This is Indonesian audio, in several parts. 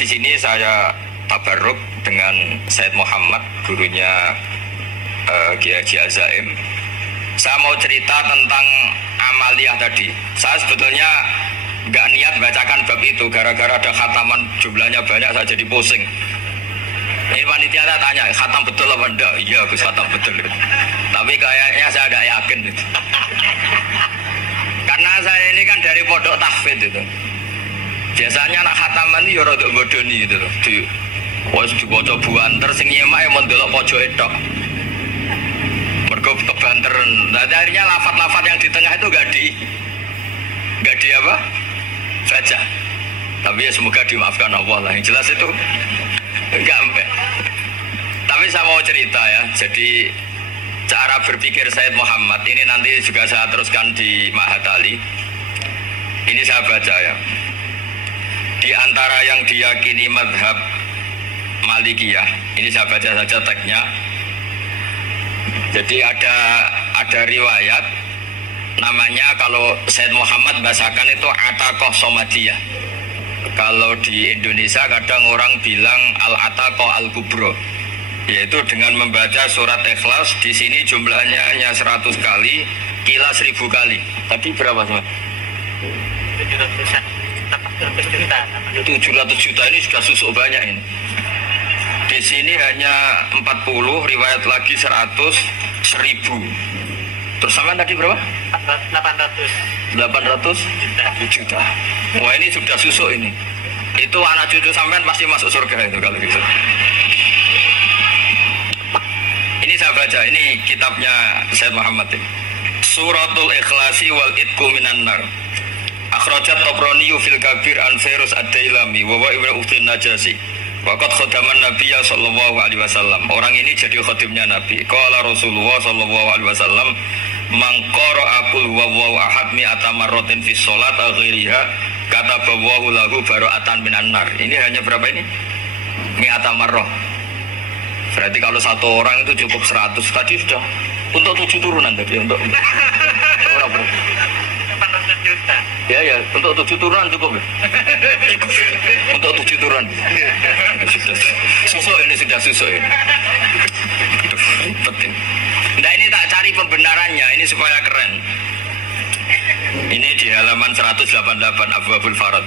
di sini saya tabarruk dengan Said Muhammad, gurunya Kiai Haji Azaim. Saya mau cerita tentang amaliyah tadi. Saya sebetulnya nggak niat bacakan bab itu, gara-gara ada khataman jumlahnya banyak saya jadi pusing. Ini panitia saya tanya, khatam betul apa enggak? Iya, Gus, khatam betul. Tapi kayaknya saya tidak yakin itu. Karena saya ini kan dari pondok tahfidz itu. Biasanya anak khataman itu ya rada bodoni gitu loh. Wes dibaca buanter sing nyemak ya mendelok pojoke tok. Mergo kebanteren. Nah, akhirnya lafaz-lafaz yang di tengah itu enggak di apa? Baca. Tapi ya semoga dimaafkan Allah lah. Yang jelas itu enggak sampai. Tapi saya mau cerita ya. Jadi cara berpikir Said Muhammad ini nanti juga saya teruskan di Ma'had Ali. Ini saya baca ya. Di antara yang diyakini madhab Malikiyah, ini saya baca saja teksnya. Jadi ada riwayat namanya, kalau Said Muhammad bahasakan itu Ataqah Somadiyah. Kalau di Indonesia kadang orang bilang Al-Ataqah Al-Kubro, yaitu dengan membaca surat Ikhlas. Di sini jumlahnya hanya 100 kali, kila 1000 kali. Tadi berapa semua? 700 juta ini sudah susuk banyak ini. Di sini hanya 40, riwayat lagi 100, 1000. Terus sampai tadi berapa? 800 juta. Wah, ini sudah susuk ini. Itu anak cucu sampean pasti masuk surga itu kalau gitu. Ini saya baca, ini kitabnya Said Muhammad ini. Suratul Ikhlasi wal Itqu minan nar. Akhrajat Tabrani fil Kabir an Fairuz ad-Dailami wa wa ibnu Uthman Najasi. Waqad khadaman Nabiyya sallallahu alaihi wasallam. Orang ini jadi khadimnya Nabi. Qala Rasulullah sallallahu alaihi wasallam, "Man qara'a qul huwallahu ahad mi'ata marratin fi shalat ghairiha katabahu lahu bara'atan minan nar." Ini hanya berapa ini? Mi'ata marrah. Berarti kalau satu orang itu cukup 100. Tadi sudah untuk 7 turunan tadi untuk orang berapa? 800 juta. Ya, untuk 7 turunan cukup ya? Untuk 7 turunan. Susuk ini sudah susuk ini. Penting. Nah, ini tak cari pembenarannya, ini supaya keren. Ini di halaman 188 Abwabul Farad.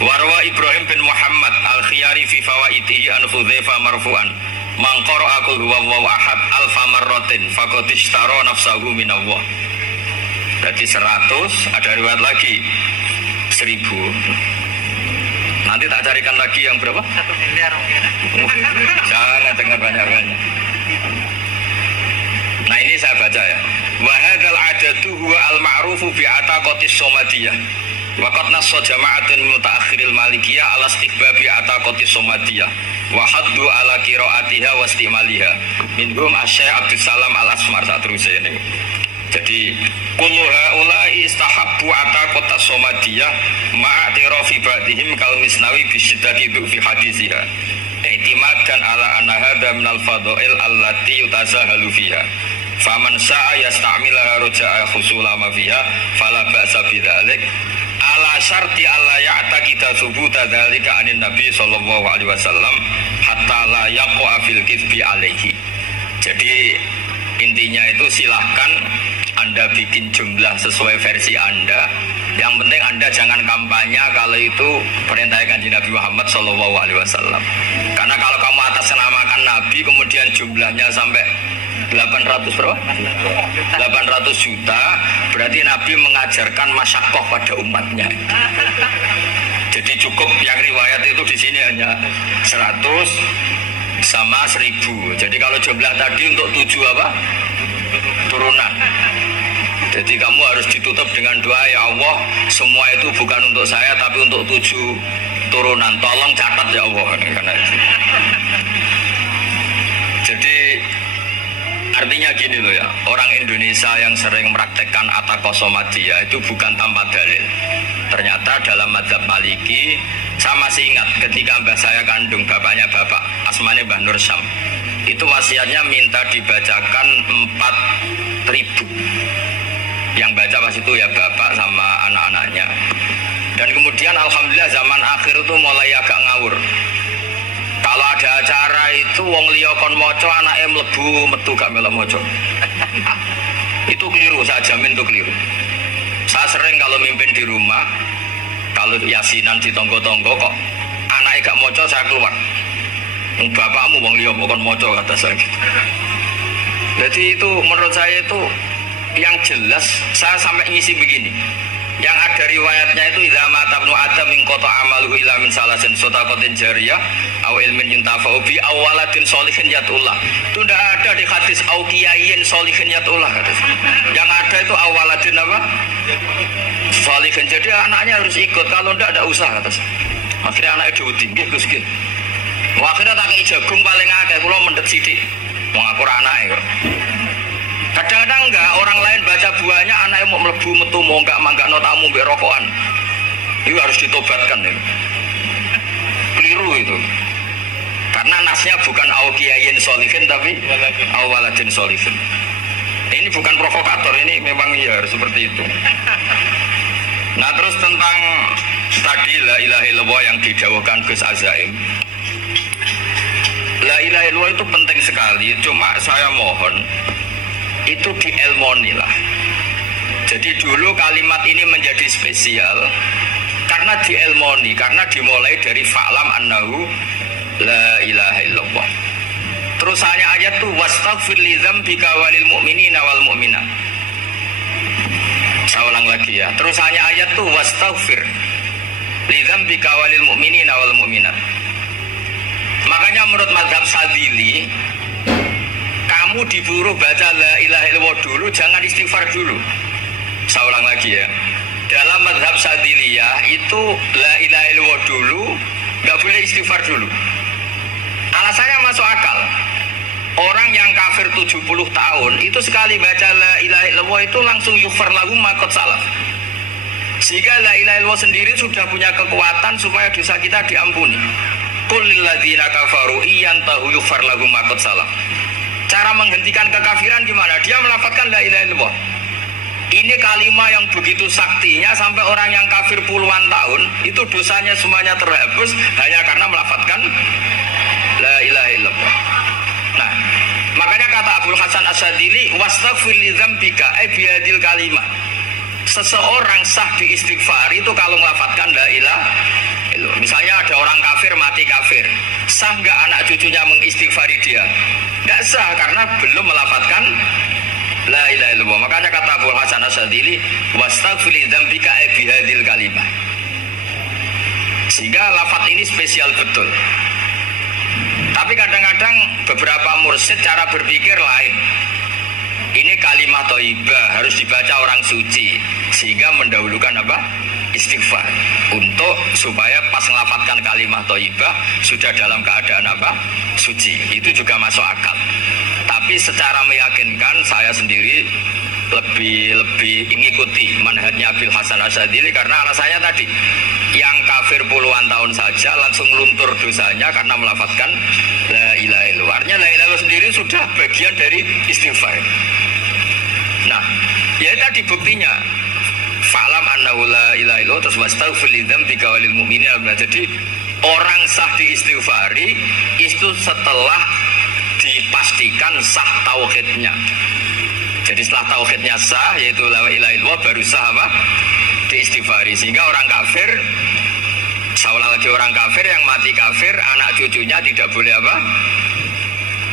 Warwa Ibrahim bin Muhammad Al-Khiyari fi Fawaidihi an Hudzaifah marfu'an. Man qara'a qul huwallahu ahad alfa marratin faqad ishtara nafsahu minallah. Jadi 100, ada riwayat lagi 1000. Nanti tak carikan lagi yang berapa? 1 miliar mungkin. Jangan dengar banyak-banyak. Nah, ini saya baca ya. Wa hadzal adatu huwa al-ma'rufu bi ataqatis somadiyah. Wa qad nassa jama'atun mutaakhiril malikiyah ala istihbabi ataqatis somadiyah wa haddu ala qiraatiha wa istimaliha. Minhum Asy-Syaikh Abdus Salam Al-Asmar saterusé ini. Jadi kullu haula'i istahabbu ataqatas somadiyah ma'atirafi ba'dihim kal misnawi bi syiddati fi hadisiha. I'timadan ala anna hadza minal fadha'il allati yutasahalu fiha. Faman sa'a yasta'milaha raja'a khusula ma fiha fala ba'sa bidzalik. Ala syarti alla ya'taqida subuta dzalika anin nabi sallallahu alaihi wasallam hatta la yaqa fil kizbi alaihi. Jadi intinya itu silahkan Anda bikin jumlah sesuai versi Anda. Yang penting Anda jangan kampanye kalau itu perintah Kanjeng Nabi Muhammad sallallahu alaihi wasallam. Karena kalau kamu atasnamakan Nabi kemudian jumlahnya sampai 800 berapa? 800 juta, berarti Nabi mengajarkan masyaqqah pada umatnya. Jadi cukup yang riwayat itu di sini hanya 100 sama 1000. Jadi kalau jumlah tadi untuk 7 apa? Turunan. Jadi kamu harus ditutup dengan doa, ya Allah, semua itu bukan untuk saya tapi untuk 7 turunan. Tolong catat ya Allah. Karena itu. Jadi artinya gini loh ya, orang Indonesia yang sering mempraktekkan ataqah somadiyah itu bukan tanpa dalil. Ternyata dalam madzhab Maliki, saya masih ingat ketika mbah saya kandung, bapaknya bapak, asmane Mbah Nur Syam, itu wasiatnya minta dibacakan 4000. Yang baca pas itu ya bapak sama anak-anaknya. Dan kemudian pengajian alhamdulillah zaman akhir itu mulai agak ngawur. Kalau ada acara itu wong liya kon maca anake mlebu metu gak melok maca. Itu keliru, saya jamin itu keliru. Saya sering kalau mimpin di rumah, kalau yasinan di tonggo-tonggo kok anaknya gak maca saya keluar. Bapakmu wong liya kon maca kata saya gitu. Jadi itu menurut saya itu yang jelas saya sampai ngisi begini. Yang ada riwayatnya itu idza mata ibnu adam min qata amaluhu ila min salasin sadaqatin jariyah aw ilmin yuntafa'u bi awaladin sholihin yatullah. Itu tidak ada di hadis au kiyayin sholihin yatullah. Yang ada itu awaladin apa? Sholihin. Jadi anaknya harus ikut, kalau tidak ada usah kata. Akhirnya anaknya diuti, nggih Gus nggih. Akhirnya tak kei jagung paling akeh kula mendhet sithik. Wong aku ora anake kok. Kadang-kadang enggak, orang lain baca buahnya anaknya mau melebu metu mau enggak manggakno tamu mbek rokokan. Itu harus ditobatkan ya. Keliru itu. Karena nasnya bukan au kiyayin sholihin tapi au waladin sholihin. Ini bukan provokator, ini memang ya harus seperti itu. Nah terus tentang tadi la ilaha illallah yang didawuhkan Gus Azaim. La ilaha illallah itu penting sekali, cuma saya mohon itu dielmoni lah. Jadi dulu kalimat ini menjadi spesial karena dielmoni, karena dimulai dari fa'lam annahu la ilaha illallah. Terus hanya ayat tuh wastaghfir li dzambika walil mu'minina wal mu'minat. Saya ulang lagi ya. Terus hanya ayat tuh wastaghfir li dzambika walil mu'minina wal mu'minat. Makanya menurut mazhab Sadili kamu disuruh baca la ilaha illallah dulu, jangan istighfar dulu. Saya ulang lagi ya. Dalam mazhab Sadiliyah itu la ilaha illallah dulu, nggak boleh istighfar dulu. Alasannya masuk akal. Orang yang kafir 70 tahun itu sekali baca la ilaha illallah itu langsung yughfar lahu ma qad salaf. Sehingga la ilaha illallah sendiri sudah punya kekuatan supaya dosa kita diampuni. Qul lil ladzina kafaru iyantahu yughfar lahum ma qad salaf. Cara menghentikan kekafiran gimana? Dia melafadzkan la ilaha illallah. Ini kalimat yang begitu saktinya sampai orang yang kafir puluhan tahun itu dosanya semuanya terhapus hanya karena melafadzkan la ilaha illallah. Nah, makanya kata Abdul Hasan As-Sadili wastaghfir li dzambika ay bihadil kalimah. Seseorang sah diistighfar itu kalau melafadzkan la ilaha illallah. Misalnya ada orang kafir mati kafir, sah nggak anak cucunya mengistighfari dia? Nggak sah karena belum melafadzkan la ilaha illallah. Makanya kata Abu Hasan As-Sadili wastaghfir li dzambika ay bihadil kalimah. Sehingga lafadz ini spesial betul. Tapi kadang-kadang beberapa mursyid cara berpikir lain. Ini kalimat thayyibah harus dibaca orang suci sehingga mendahulukan apa? Istighfar untuk supaya pas melafatkan kalimat thayyibah sudah dalam keadaan apa? Suci. Itu juga masuk akal. Tapi secara meyakinkan saya sendiri lebih mengikuti manhajnya Abil Hasan As-Sadili karena alasannya tadi yang kafir puluhan tahun saja langsung luntur dosanya karena melafatkan la ilaha illallah. Artinya la ilaha illallah sendiri sudah bagian dari istighfar. Nah, ya tadi buktinya fa'lam annahu la ilaha illallah terus wastaghfir li dzambika walil mu'minina. Jadi orang sah diistighfari itu setelah dipastikan sah tauhidnya. Jadi setelah tauhidnya sah yaitu la ilaha illallah baru sah apa? Diistighfari. Sehingga orang kafir, seolah lagi orang kafir yang mati kafir anak cucunya tidak boleh apa?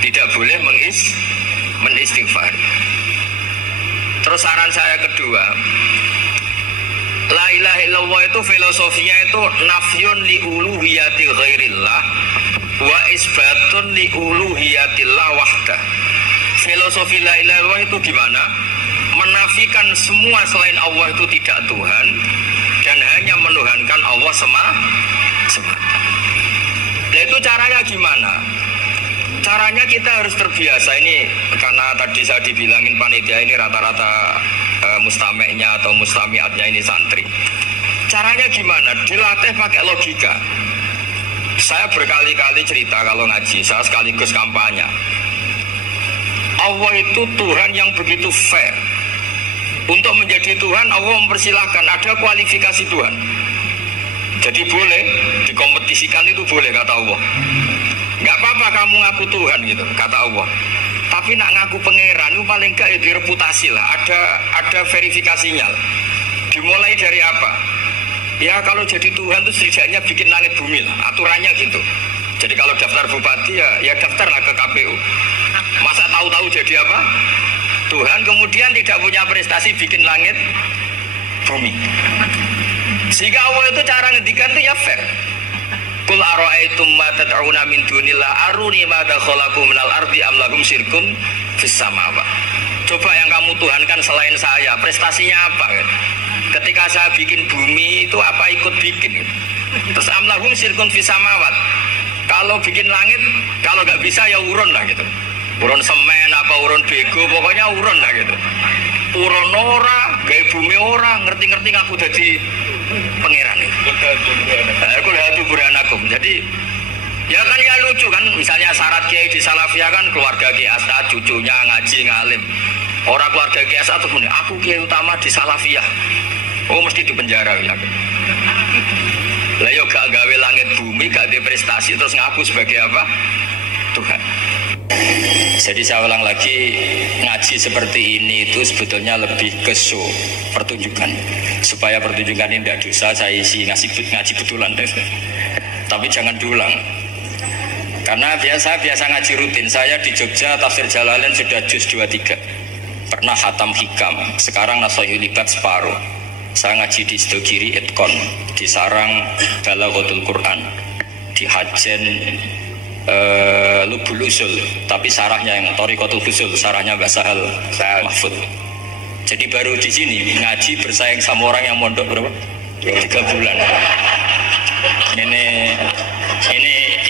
Tidak boleh menistighfari. Terus saran saya kedua, la ilaha illallah itu filosofinya itu nafyun li uluhiyatil ghairillah wa isbatun li uluhiyatillah wahdah. Filosofi la ilaha illallah itu gimana? Menafikan semua selain Allah itu tidak Tuhan dan hanya menuhankan Allah semata. Nah itu caranya gimana? Caranya kita harus terbiasa ini karena tadi saya dibilangin panitia ini rata-rata mustameknya atau mustamiatnya ini santri. Caranya gimana? Dilatih pakai logika. Saya berkali-kali cerita kalau ngaji, saya sekaligus kampanye. Allah itu Tuhan yang begitu fair. Untuk menjadi Tuhan Allah mempersilahkan, ada kualifikasi Tuhan. Jadi boleh dikompetisikan, itu boleh kata Allah. Nggak apa-apa kamu ngaku Tuhan gitu kata Allah. Tapi nak ngaku pangeran itu paling nggak itu reputasi lah. Ada verifikasinya. Dimulai dari apa? Ya kalau jadi Tuhan itu setidaknya bikin langit bumi lah. Aturannya gitu. Jadi kalau daftar bupati ya daftarlah ke KPU. Masa tahu-tahu jadi apa? Tuhan kemudian tidak punya prestasi bikin langit bumi. Sehingga Allah itu cara ngendikan itu ya fair. Qul ara'aytum ma tad'una min dunillah aruni madza khalaqu minal ardi am lahum syirkun fis samawati. Coba yang kamu tuhankan selain saya, prestasinya apa kan? Ketika saya bikin bumi itu apa ikut bikin? Terus am lahum syirkun fis samawati. Kalau bikin langit, kalau nggak bisa ya urun lah gitu. Urun semen apa urun bego, pokoknya urun lah gitu. Urun ora, gawe bumi ora, ngerti-ngerti ngaku jadi pangeran itu. Aku lihat buranakum. Jadi ya kan ya lucu kan, misalnya syarat kiai di Salafiyah kan keluarga Kiai Asta, cucunya ngaji ngalim. Orang keluarga Kiai Asta tuh aku kiai utama di Salafiyah. Oh mesti di penjara ya. Lah yo gak gawe langit bumi, gak ada prestasi terus ngaku sebagai apa? Tuhan. Jadi saya ulang lagi, ngaji seperti ini itu sebetulnya lebih ke show, pertunjukan. Supaya pertunjukan ini tidak dosa, saya isi ngaji betulan. Tapi jangan diulang. Karena biasa ngaji rutin. Saya di Jogja tafsir Jalalain sudah juz 23. Pernah khatam hikam, sekarang Nasohul Ibad separuh. Saya ngaji di Sidogiri Itkon, di Sarang Balaghatul Quran, di Hajen Lubul Usul, tapi sarahnya yang Thariqatul Usul, sarahnya Mbah Sahal Mahfud. Jadi baru di sini ngaji bersaing sama orang yang mondok berapa? 3 bulan.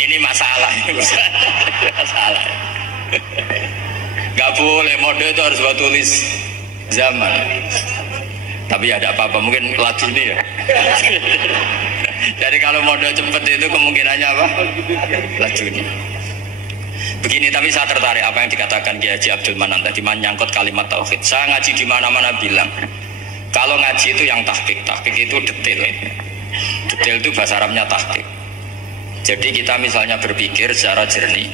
Ini masalah, masalah. Gak boleh mondok itu harus buat tulis zaman. Tapi ya ada apa-apa, mungkin lagu ini ya. Jadi kalau modal cepet itu kemungkinannya apa? Lagu ini. Begini, tapi saya tertarik apa yang dikatakan Kiai Haji Abdul Manan tadi menyangkut kalimat tauhid. Saya ngaji di mana-mana bilang, kalau ngaji itu yang tahqiq itu detail. Detail itu bahasa Arabnya tahqiq. Jadi kita misalnya berpikir secara jernih,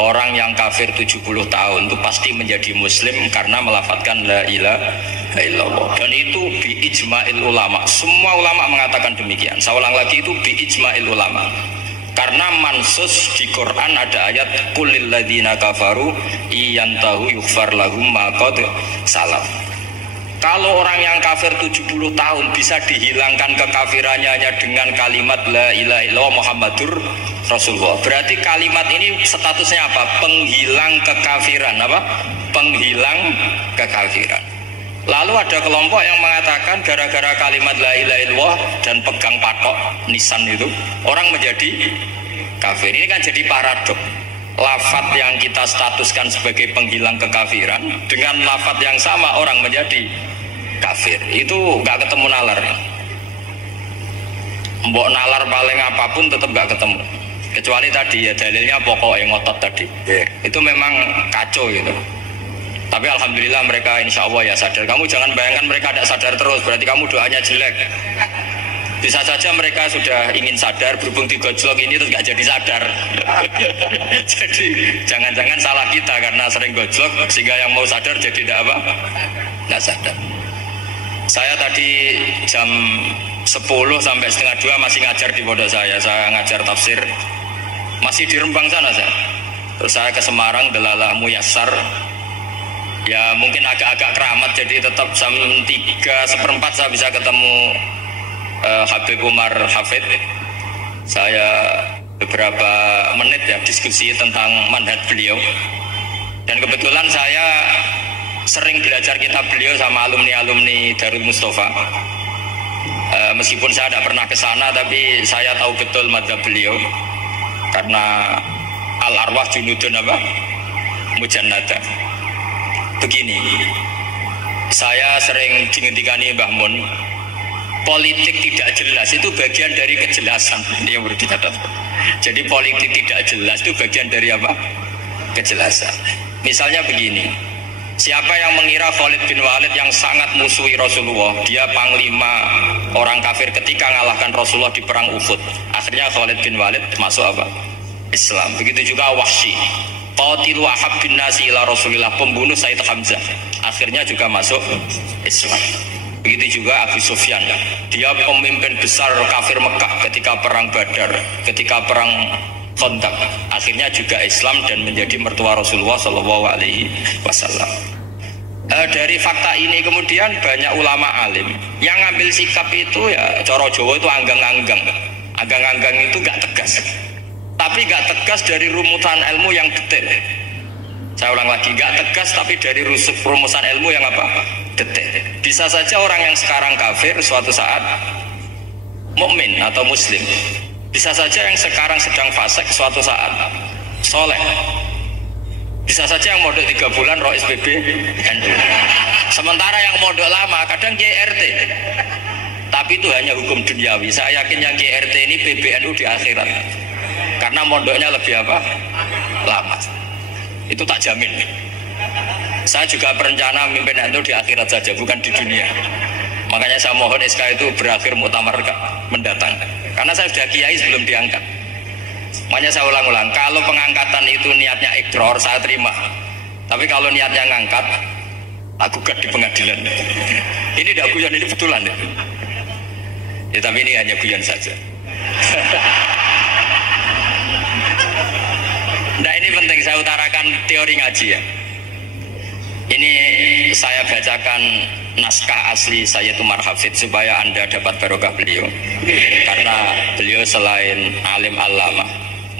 orang yang kafir 70 tahun itu pasti menjadi muslim karena melafadzkan la ilaha illallah. Dan itu bi ijma'il ulama. Semua ulama mengatakan demikian. Saya ulang lagi, itu bi ijma'il ulama. Karena mansus di Quran ada ayat qulil ladzina kafaru iyantahu yughfar lahum ma qad salaf. Kalau orang yang kafir 70 tahun bisa dihilangkan kekafirannya hanya dengan kalimat la ilaha illallah Muhammadur Rasulullah. Berarti kalimat ini statusnya apa? Penghilang kekafiran, apa? Penghilang kekafiran. Lalu ada kelompok yang mengatakan gara-gara kalimat la ilaha illallah dan pegang patok nisan itu orang menjadi kafir. Ini kan jadi paradok. Lafaz yang kita statuskan sebagai penghilang kekafiran dengan lafaz yang sama orang menjadi kafir. Itu gak ketemu nalar. Mbok nalar paling apapun tetap gak ketemu. Kecuali tadi ya dalilnya pokok yang ngotot tadi. Itu memang kacau gitu. Tapi alhamdulillah mereka insya Allah ya sadar. Kamu jangan bayangkan mereka tidak sadar terus, berarti kamu doanya jelek. Bisa saja mereka sudah ingin sadar, berhubung digojlok ini terus nggak jadi sadar. Jadi jangan-jangan salah kita karena sering gojlok sehingga yang mau sadar jadi tidak apa? Nggak sadar. Saya tadi jam 10 sampai setengah 2 masih ngajar di pondok saya. Saya ngajar tafsir masih di Rembang sana saya. Terus saya ke Semarang, Delalah Muyassar. Ya mungkin agak-agak keramat, jadi tetap jam 3:15 saya bisa ketemu Habib Umar Hafid. Saya beberapa menit ya diskusi tentang manhaj beliau. Dan kebetulan saya sering belajar kitab beliau sama alumni-alumni Darul Mustafa. Meskipun saya tidak pernah ke sana, tapi saya tahu betul mazhab beliau. Karena al-arwah junudun apa? Mujannada. Begini, saya sering dingendikani Mbah Mun, politik tidak jelas itu bagian dari kejelasan. Ini yang perlu dicatat. Jadi politik tidak jelas itu bagian dari apa? Kejelasan. Misalnya begini, Siapa yang mengira Khalid bin Walid yang sangat musuhi Rasulullah, dia panglima orang kafir ketika ngalahkan Rasulullah di perang Uhud. Akhirnya Khalid bin Walid masuk apa? Islam. Begitu juga Wahsy, qatilu ahabbin nasi ila Rasulillah, pembunuh Sayyid Hamzah, akhirnya juga masuk Islam. Begitu juga Abu Sufyan, dia pemimpin besar kafir Mekah ketika perang Badar, ketika perang Khandaq, akhirnya juga Islam dan menjadi mertua Rasulullah Shallallahu Alaihi Wasallam. Dari fakta ini kemudian banyak ulama alim yang ngambil sikap itu ya coro Jawa itu anggang-anggang. Anggang-anggang itu gak tegas, tapi gak tegas dari rumusan ilmu yang detail. Saya ulang lagi, gak tegas tapi dari rumusan ilmu yang apa? Detail. Bisa saja orang yang sekarang kafir suatu saat mukmin atau muslim. Bisa saja yang sekarang sedang fasik suatu saat soleh. Bisa saja yang mondok 3 bulan roh SPB NU. Sementara yang mondok lama kadang JRT. Tapi itu hanya hukum duniawi. Saya yakin yang JRT ini PBNU di akhirat. Karena mondoknya lebih apa? Lama. Itu tak jamin. Saya juga berencana memimpin NU di akhirat saja, bukan di dunia. Makanya saya mohon SK itu berakhir muktamar mendatang. Karena saya sudah kiai sebelum diangkat. Makanya saya ulang-ulang, kalau pengangkatan itu niatnya ikrar, saya terima. Tapi kalau niatnya ngangkat, tak gugat di pengadilan. Ini tidak guyon, ini betulan. Ya, tapi ini hanya guyon saja. Nah, ini penting saya utarakan teori ngaji ya. Ini saya bacakan naskah asli Sayyid Umar Hafid supaya Anda dapat barokah beliau. Karena beliau selain alim alama,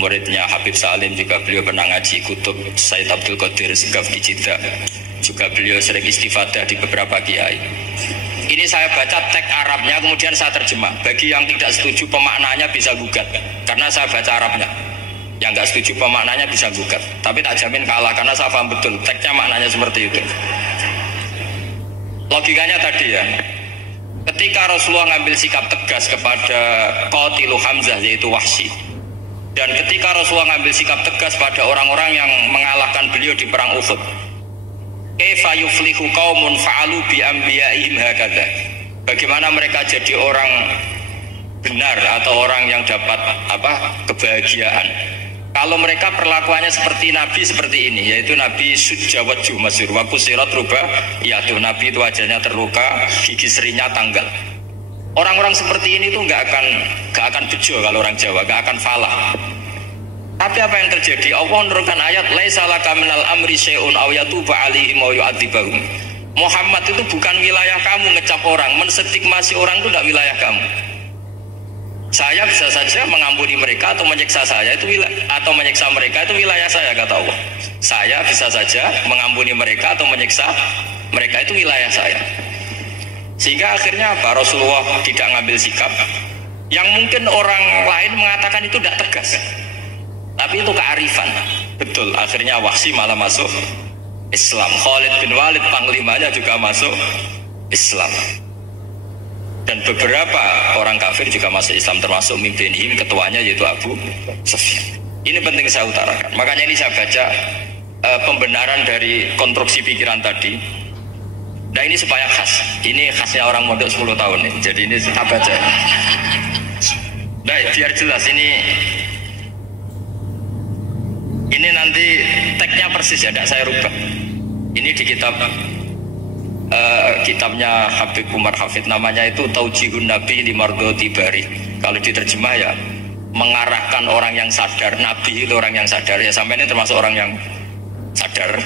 muridnya Habib Salim, juga beliau pernah ngaji kutub Sayyid Abdul Qadir Segaf di Jeddah. Juga beliau sering istifadah di beberapa kiai. Ini saya baca teks Arabnya, kemudian saya terjemah. Bagi yang tidak setuju pemaknanya bisa gugat, karena saya baca Arabnya. Yang nggak setuju pemaknanya bisa gugat, tapi tak jamin kalah karena saya paham betul teksnya maknanya seperti itu. Logikanya tadi ya, ketika Rasulullah ngambil sikap tegas kepada qatilu Hamzah yaitu Wahsy, dan ketika Rasulullah ngambil sikap tegas pada orang-orang yang mengalahkan beliau di perang Uhud, kaifa yuflihu qaumun fa'alu bi anbiya'ihim hakadha, bagaimana mereka jadi orang benar atau orang yang dapat kebahagiaan kalau mereka perlakuannya seperti Nabi seperti ini, yaitu Nabi sujawat jumasir waku sirat rubah, yaitu Nabi itu wajahnya terluka, gigi serinya tanggal. Orang-orang seperti ini tuh gak akan bejo kalau orang Jawa, gak akan falah. Tapi apa yang terjadi? Allah menurunkan ayat laisa laka minal amri syai'un aw yatuba 'alaihim aw yu'adzibahum. Muhammad itu bukan wilayah kamu ngecap orang, menstigmasi orang itu tidak wilayah kamu. Saya bisa saja mengampuni mereka atau menyiksa saya itu atau menyiksa mereka itu wilayah saya, kata Allah. Saya bisa saja mengampuni mereka atau menyiksa mereka itu wilayah saya. Sehingga akhirnya apa? Rasulullah tidak ngambil sikap yang mungkin orang lain mengatakan itu tidak tegas. Tapi itu kearifan. Betul, akhirnya Wahsy malah masuk Islam. Khalid bin Walid panglimanya juga masuk Islam. Dan beberapa orang kafir juga masuk Islam, termasuk mimpinihim, ketuanya yaitu Abu Sufyan. Ini penting saya utarakan. Makanya ini saya baca pembenaran dari konstruksi pikiran tadi. Nah ini supaya khas. Ini khasnya orang mondok 10 tahun nih. Jadi ini saya baca. Nah biar jelas ini nanti teksnya persis ya, tidak saya rubah. Ini di kitabnya Habib Umar Hafid, namanya itu Taujihun Nabi Limardoti Bari. Kalau diterjemah ya mengarahkan orang yang sadar. Nabi itu orang yang sadar ya, sampai ini termasuk orang yang sadar.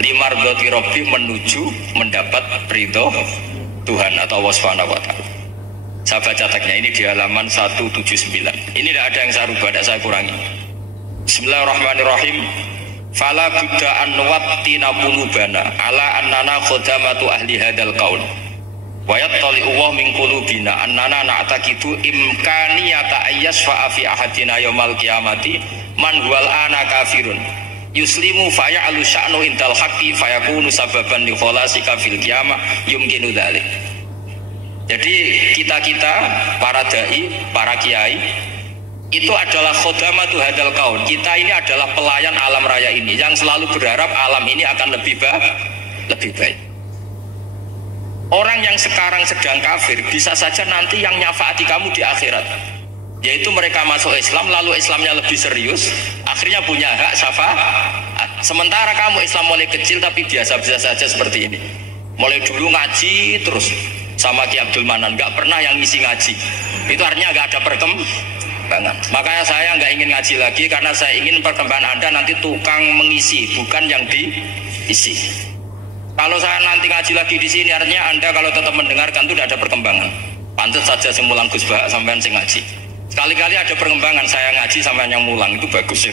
Limardoti Robbi, menuju mendapat ridho Tuhan atau Allah Subhanahu wa Ta'ala. Saya baca teksnya ini di halaman 179. Ini tidak ada yang saya rubah, tidak saya kurangi. Bismillahirrahmanirrahim. Fala budda an nuwattina qulubana ala annana khadamatu ahli hadzal qaul wa yattali Allah min qulubina annana na'taqidu imkaniyata ayyasfa fi ahadina yaumal qiyamati man huwal ana kafirun yuslimu faya'lu sya'nu indal haqqi fayakunu sababan li khalasika fil qiyamah yumkinu dzalik. Jadi kita para dai, para kiai itu adalah khodamatu hadal kaun. Kita ini adalah pelayan alam raya ini yang selalu berharap alam ini akan lebih lebih baik. Orang yang sekarang sedang kafir bisa saja nanti yang nyafaati kamu di akhirat, yaitu mereka masuk Islam lalu Islamnya lebih serius, akhirnya punya hak syafaat. Sementara kamu Islam mulai kecil tapi biasa-biasa saja seperti ini, mulai dulu ngaji terus sama Ki Abdul Manan, nggak pernah yang ngisi ngaji, itu artinya nggak ada perkembangan. Makanya saya nggak ingin ngaji lagi karena saya ingin perkembangan Anda nanti tukang mengisi, bukan yang diisi. Kalau saya nanti ngaji lagi di sini, artinya Anda kalau tetap mendengarkan itu tidak ada perkembangan. Pantas saja semulang Gus Bah sampean sing ngaji. Sekali-kali ada perkembangan, saya ngaji sampean yang mulang, itu bagus ya.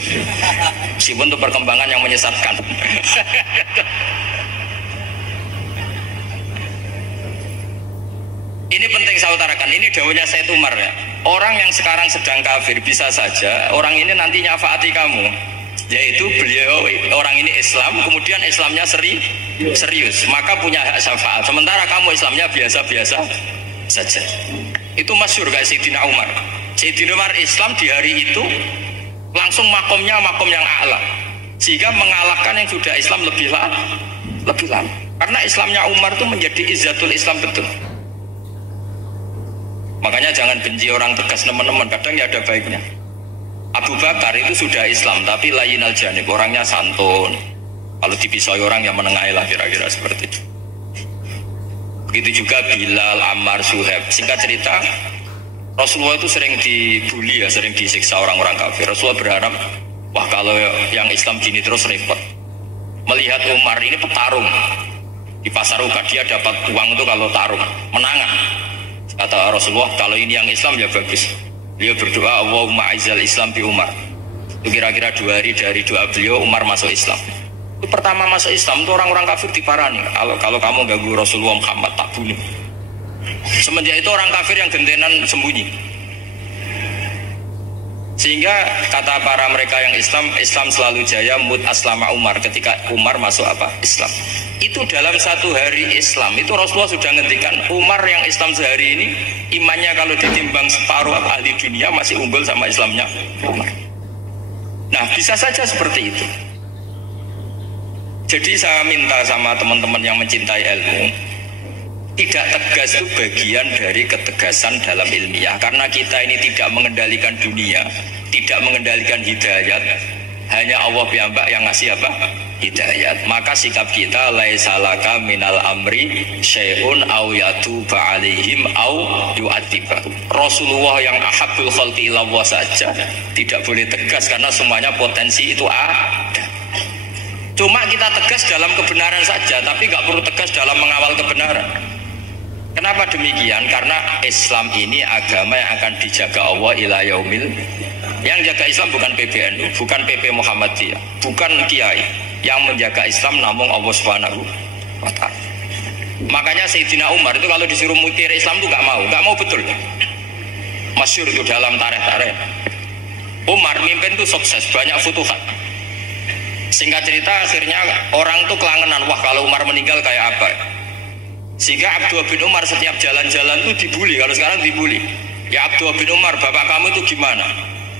Meskipun itu perkembangan yang menyesatkan. Ini penting saya utarakan, ini dawuhnya Said Umar ya. Orang yang sekarang sedang kafir bisa saja orang ini nanti nyafaati kamu, yaitu beliau orang ini Islam, kemudian Islamnya serius, maka punya hak syafaat. Sementara kamu Islamnya biasa-biasa saja. Itu masyhur kayak Sayyidina Umar. Sayyidina Umar Islam di hari itu langsung makomnya makom yang a'la, sehingga mengalahkan yang sudah Islam lebih lama. Karena Islamnya Umar itu menjadi izzatul Islam betul. Makanya jangan benci orang tegas teman-teman, kadang ya ada baiknya. Abu Bakar itu sudah Islam tapi layinal janib, orangnya santun. Kalau dipisoi orang yang menengahi lah kira-kira seperti itu. Begitu juga Bilal, Ammar, Suhaib. Singkat cerita, Rasulullah itu sering dibully ya, sering disiksa orang-orang kafir. Rasulullah berharap, wah kalau yang Islam gini terus repot. Melihat Umar ini petarung di pasar Uka, dia dapat uang itu kalau tarung, menangan. Kata Rasulullah, kalau ini yang Islam ya bagus. Beliau berdoa, Allahumma aizal Islam bi Umar. Itu kira-kira 2 hari dari doa beliau, Umar masuk Islam. Itu pertama masuk Islam itu orang-orang kafir diparani. Kalau kamu ganggu Rasulullah Muhammad tak bunuh. Semenjak itu orang kafir yang gentenan sembunyi. Sehingga kata para mereka yang Islam selalu jaya mut aslama Umar, ketika Umar masuk Islam. Itu dalam satu hari Islam itu Rasulullah sudah ngendikan Umar yang Islam sehari ini imannya kalau ditimbang separuh ahli dunia masih unggul sama Islamnya Umar. Nah bisa saja seperti itu. Jadi saya minta sama teman-teman yang mencintai ilmu, tidak tegas itu bagian dari ketegasan dalam ilmiah. Karena kita ini tidak mengendalikan dunia, tidak mengendalikan hidayat, hanya Allah piyambak yang ngasih hidayat. Maka sikap kita laisa laka minal amri syai'un aw yatuba alaihim aw yu'adziba. Rasulullah yang ahabbul khalqi ilallah saja tidak boleh tegas karena semuanya potensi itu ada. Cuma kita tegas dalam kebenaran saja, tapi nggak perlu tegas dalam mengawal kebenaran. Kenapa demikian? Karena Islam ini agama yang akan dijaga Allah ila yaumil. Yang jaga Islam bukan PBNU, bukan PP Muhammadiyah, bukan kiai. Yang menjaga Islam namun Allah Subhanahu wa ta'ala. Makanya Sayyidina Umar itu kalau disuruh mikir Islam itu nggak mau betul. Masyhur itu dalam tarikh-tarikh. Umar mimpin itu sukses, banyak futuhat. Singkat cerita akhirnya orang tuh kelangenan, wah kalau Umar meninggal kayak apa? Sehingga Abdullah bin Umar setiap jalan-jalan tuh dibully. Kalau sekarang dibully, ya Abdullah bin Umar, bapak kamu itu gimana?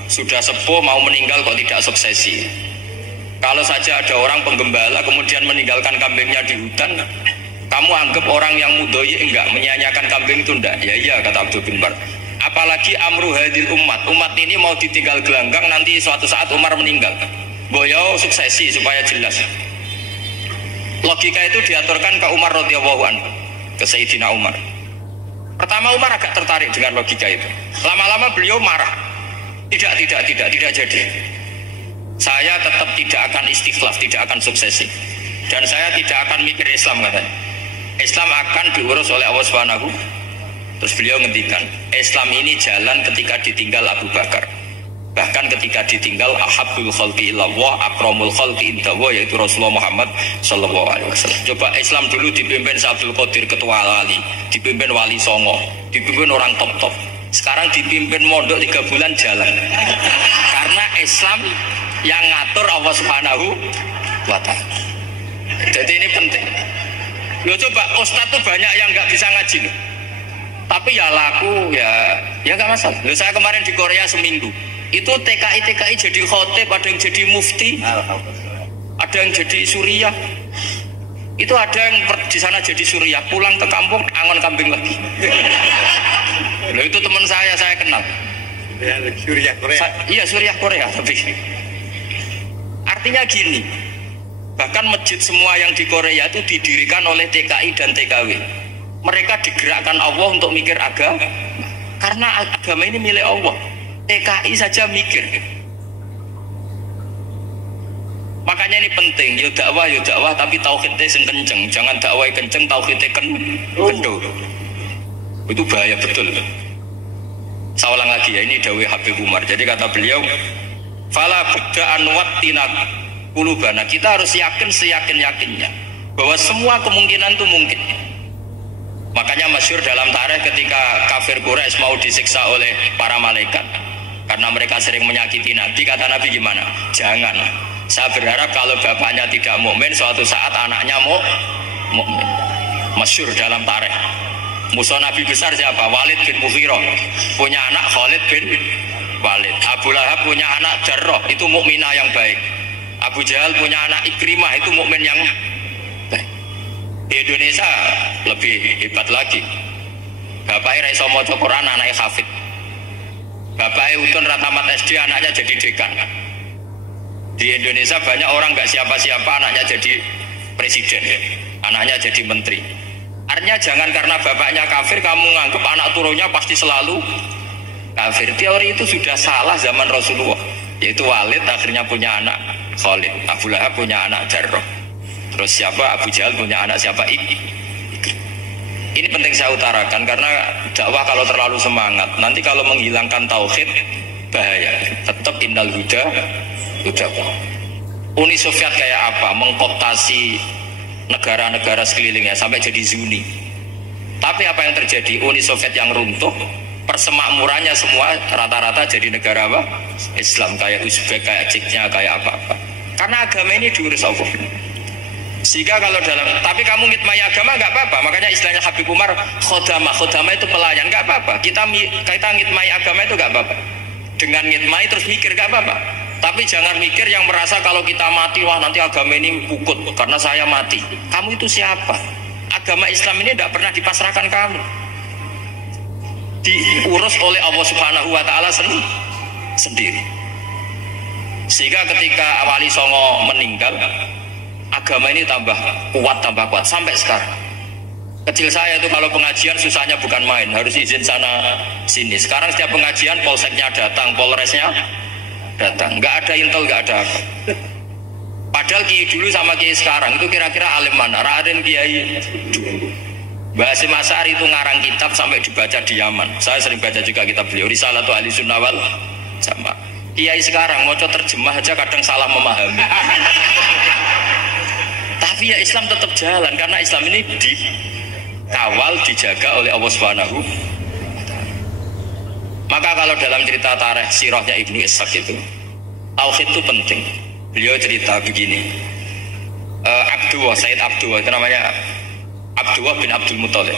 Sudah sepuh mau meninggal kok tidak suksesi. Kalau saja ada orang penggembala kemudian meninggalkan kambingnya di hutan, kamu anggap orang yang mudhoyi enggak, menyanyiakan kambing itu enggak? Ya iya kata Abdullah bin Umar. Apalagi amru hadil umat ini mau ditinggal gelanggang, nanti suatu saat Umar meninggal. Boyo suksesi supaya jelas. Logika itu diaturkan ke Umar radhiyallahu anhu, ke Sayyidina Umar. Pertama Umar agak tertarik dengan logika itu. Lama-lama beliau marah. Tidak jadi. Saya tetap tidak akan istikhlaf, tidak akan suksesi. Dan saya tidak akan mikir Islam katanya. Islam akan diurus oleh Allah Subhanahu. Terus beliau ngendikan, Islam ini jalan ketika ditinggal Abu Bakar. Bahkan ketika ditinggal ahabbul khalqi ilallah akramul khalqi indallah, yaitu Rasulullah Muhammad sallallahu alaihi wasallam. Coba Islam dulu dipimpin Abdul Qadir ketua wali, dipimpin wali songo, dipimpin orang top-top. Sekarang dipimpin mondok 3 bulan jalan. Karena Islam yang ngatur Allah Subhanahu wa ta'ala. Jadi ini penting. Loh coba ustadz tuh banyak yang nggak bisa ngaji loh. Tapi ya laku ya nggak masalah. Loh saya kemarin di Korea seminggu. Itu TKI jadi khotib, ada yang jadi mufti, ada yang jadi suriah. Itu ada yang di sana jadi Suriah, pulang ke kampung angon kambing lagi. Loh itu teman saya kenal. Ya, Suriah Korea. Iya Suriah Korea tapi. Artinya gini, bahkan masjid semua yang di Korea itu didirikan oleh TKI dan TKW. Mereka digerakkan Allah untuk mikir agama, karena agama ini milik Allah. TKI saja mikir. Makanya ini penting, yo dakwah tapi tauhidnya sing kenceng, jangan dakwah kenceng tauhidnya kendor. Itu bahaya betul. Saya ulang lagi ya, ini dawuh Habib Umar. Jadi kata beliau, fala budda anwattina qulubana. Kita harus yakin seyakin-yakinnya bahwa semua kemungkinan itu mungkin. Makanya masyhur dalam tarikh ketika kafir Quraisy mau disiksa oleh para malaikat karena mereka sering menyakiti Nabi, kata Nabi gimana? Jangan. Saya berharap kalau bapaknya tidak mukmin, suatu saat anaknya mukmin. Masyhur dalam tarikh. Musuh Nabi besar siapa? Walid bin Mughirah. Punya anak Khalid bin Walid. Abu Lahab punya anak Jarrah, itu mukminah yang baik. Abu Jahal punya anak Ikrimah, itu mukmin yang baik. Di Indonesia lebih hebat lagi. Bapaknya ra iso maca Quran, anaknya hafid. Bapaknya utun ra tamat SD, anaknya jadi dekan. Di Indonesia banyak orang nggak siapa-siapa, anaknya jadi presiden, anaknya jadi menteri. Artinya jangan karena bapaknya kafir kamu nganggep anak turunnya pasti selalu kafir. Teori itu sudah salah zaman Rasulullah. Yaitu Walid akhirnya punya anak Khalid, Abu Lahab punya anak Jarrah. Terus siapa? Abu Jahal punya anak siapa? Ini penting saya utarakan karena dakwah kalau terlalu semangat, nanti kalau menghilangkan tauhid bahaya. Tetap innal huda. Uni Soviet kayak apa? Mengkooptasi negara-negara sekelilingnya sampai jadi Zuni. Tapi apa yang terjadi? Uni Soviet yang runtuh, persemakmurannya semua rata-rata jadi negara apa? Islam, kayak Uzbek, kayak Ceknya, kayak apa-apa. Karena agama ini diurus Allah. Sehingga kalau tapi kamu ngitmai agama nggak apa-apa. Makanya istilahnya Habib Umar, khodama itu pelayan, nggak apa-apa. Kita ngitmai agama itu nggak apa-apa. Dengan ngitmai terus mikir nggak apa-apa. Tapi jangan mikir yang merasa kalau kita mati, wah nanti agama ini pukut karena saya mati. Kamu itu siapa? Agama Islam ini tidak pernah dipasrahkan kamu. Diurus oleh Allah Subhanahu wa Ta'ala sendiri. Sehingga ketika Wali Songo meninggal, agama ini tambah kuat sampai sekarang. Kecil saya itu kalau pengajian susahnya bukan main, harus izin sana sini. Sekarang setiap pengajian polseknya datang, polresnya datang, nggak ada intel, nggak ada apa. Padahal kiai dulu sama kiai sekarang itu kira-kira alim mana? Raden Kiai dulu. Mbah Hasyim Asy'ari itu ngarang kitab sampai dibaca di Yaman. Saya sering baca juga kitab beliau, Risalatu Ahli Sunnah wal Jamaah. Kiai sekarang mau terjemah aja kadang salah memahami. Tapi ya Islam tetap jalan karena Islam ini dikawal, dijaga oleh Allah Subhanahu. Maka kalau dalam cerita tarikh sirahnya Ibnu Ishaq itu, tauhid itu penting. Beliau cerita begini, Sayyid Abdullah itu namanya Abdullah bin Abdul Muthalib.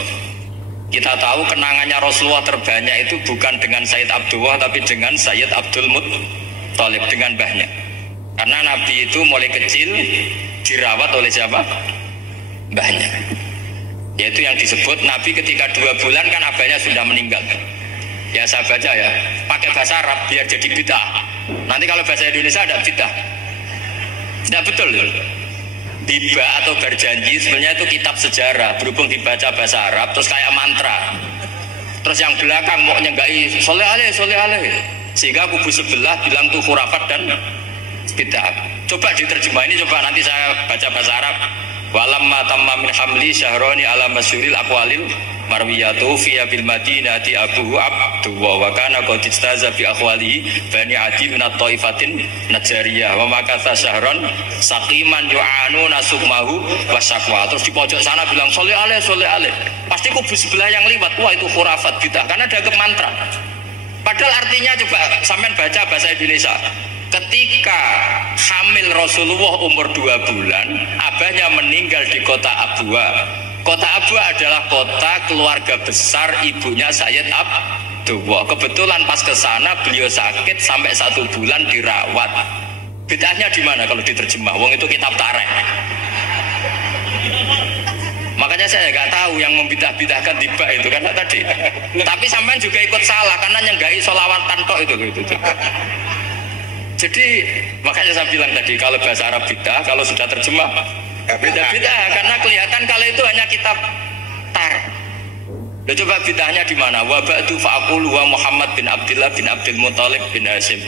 Kita tahu kenangannya Rasulullah terbanyak itu bukan dengan Sayyid Abdullah tapi dengan Sayyid Abdul Muthalib, dengan mbahnya. Karena Nabi itu mulai kecil dirawat oleh siapa? Mbahnya. Yaitu yang disebut Nabi ketika 2 bulan kan abahnya sudah meninggal. Ya saya baca ya, pakai bahasa Arab biar jadi bid'ah. Nanti kalau bahasa Indonesia ada bid'ah. Tidak betul. Tiba atau berjanji sebenarnya itu kitab sejarah, berhubung dibaca bahasa Arab terus kayak mantra. Terus yang belakang mau nyenggai soleh aleh. Sehingga kubu sebelah bilang tuh khurafat dan bid'ah. Coba diterjemah ini, coba nanti saya baca bahasa Arab. Walamma tamma min hamli syahroni ala masyuril aqwalil marwiyatu fiya bil madinati abuhu Abdullah wa kana qad istaza bi akhwalihi bani adi min at-taifatin najariyah wa makatha syahron saqiman yu'anu nasukmahu wa syaqwa. Terus di pojok sana bilang soleh aleh. Pasti kubu sebelah yang liwat, wah itu khurafat bid'ah karena ada ke mantra. Padahal artinya coba sampean baca bahasa Indonesia. Ketika hamil Rasulullah umur 2 bulan, abahnya meninggal di kota Abwa. Kota Abwa adalah kota keluarga besar ibunya Sayyid Abdullah. Kebetulan pas ke sana beliau sakit sampai 1 bulan dirawat. Bid'ahnya di mana kalau diterjemah? Wong itu kitab tarikh. Makanya saya nggak tahu yang membidah-bidahkan tiba itu karena tadi. Tapi sampean juga ikut salah karena nyenggai solawatan kok itu. Jadi makanya saya bilang tadi kalau bahasa Arab bidah, kalau sudah terjemah bidah karena kelihatan kalau itu hanya kitab tar. Udah coba bidahnya di mana? Wa ba'du fa'aqulu wa Muhammad bin Abdullah bin Abdul Muthalib bin Hashim.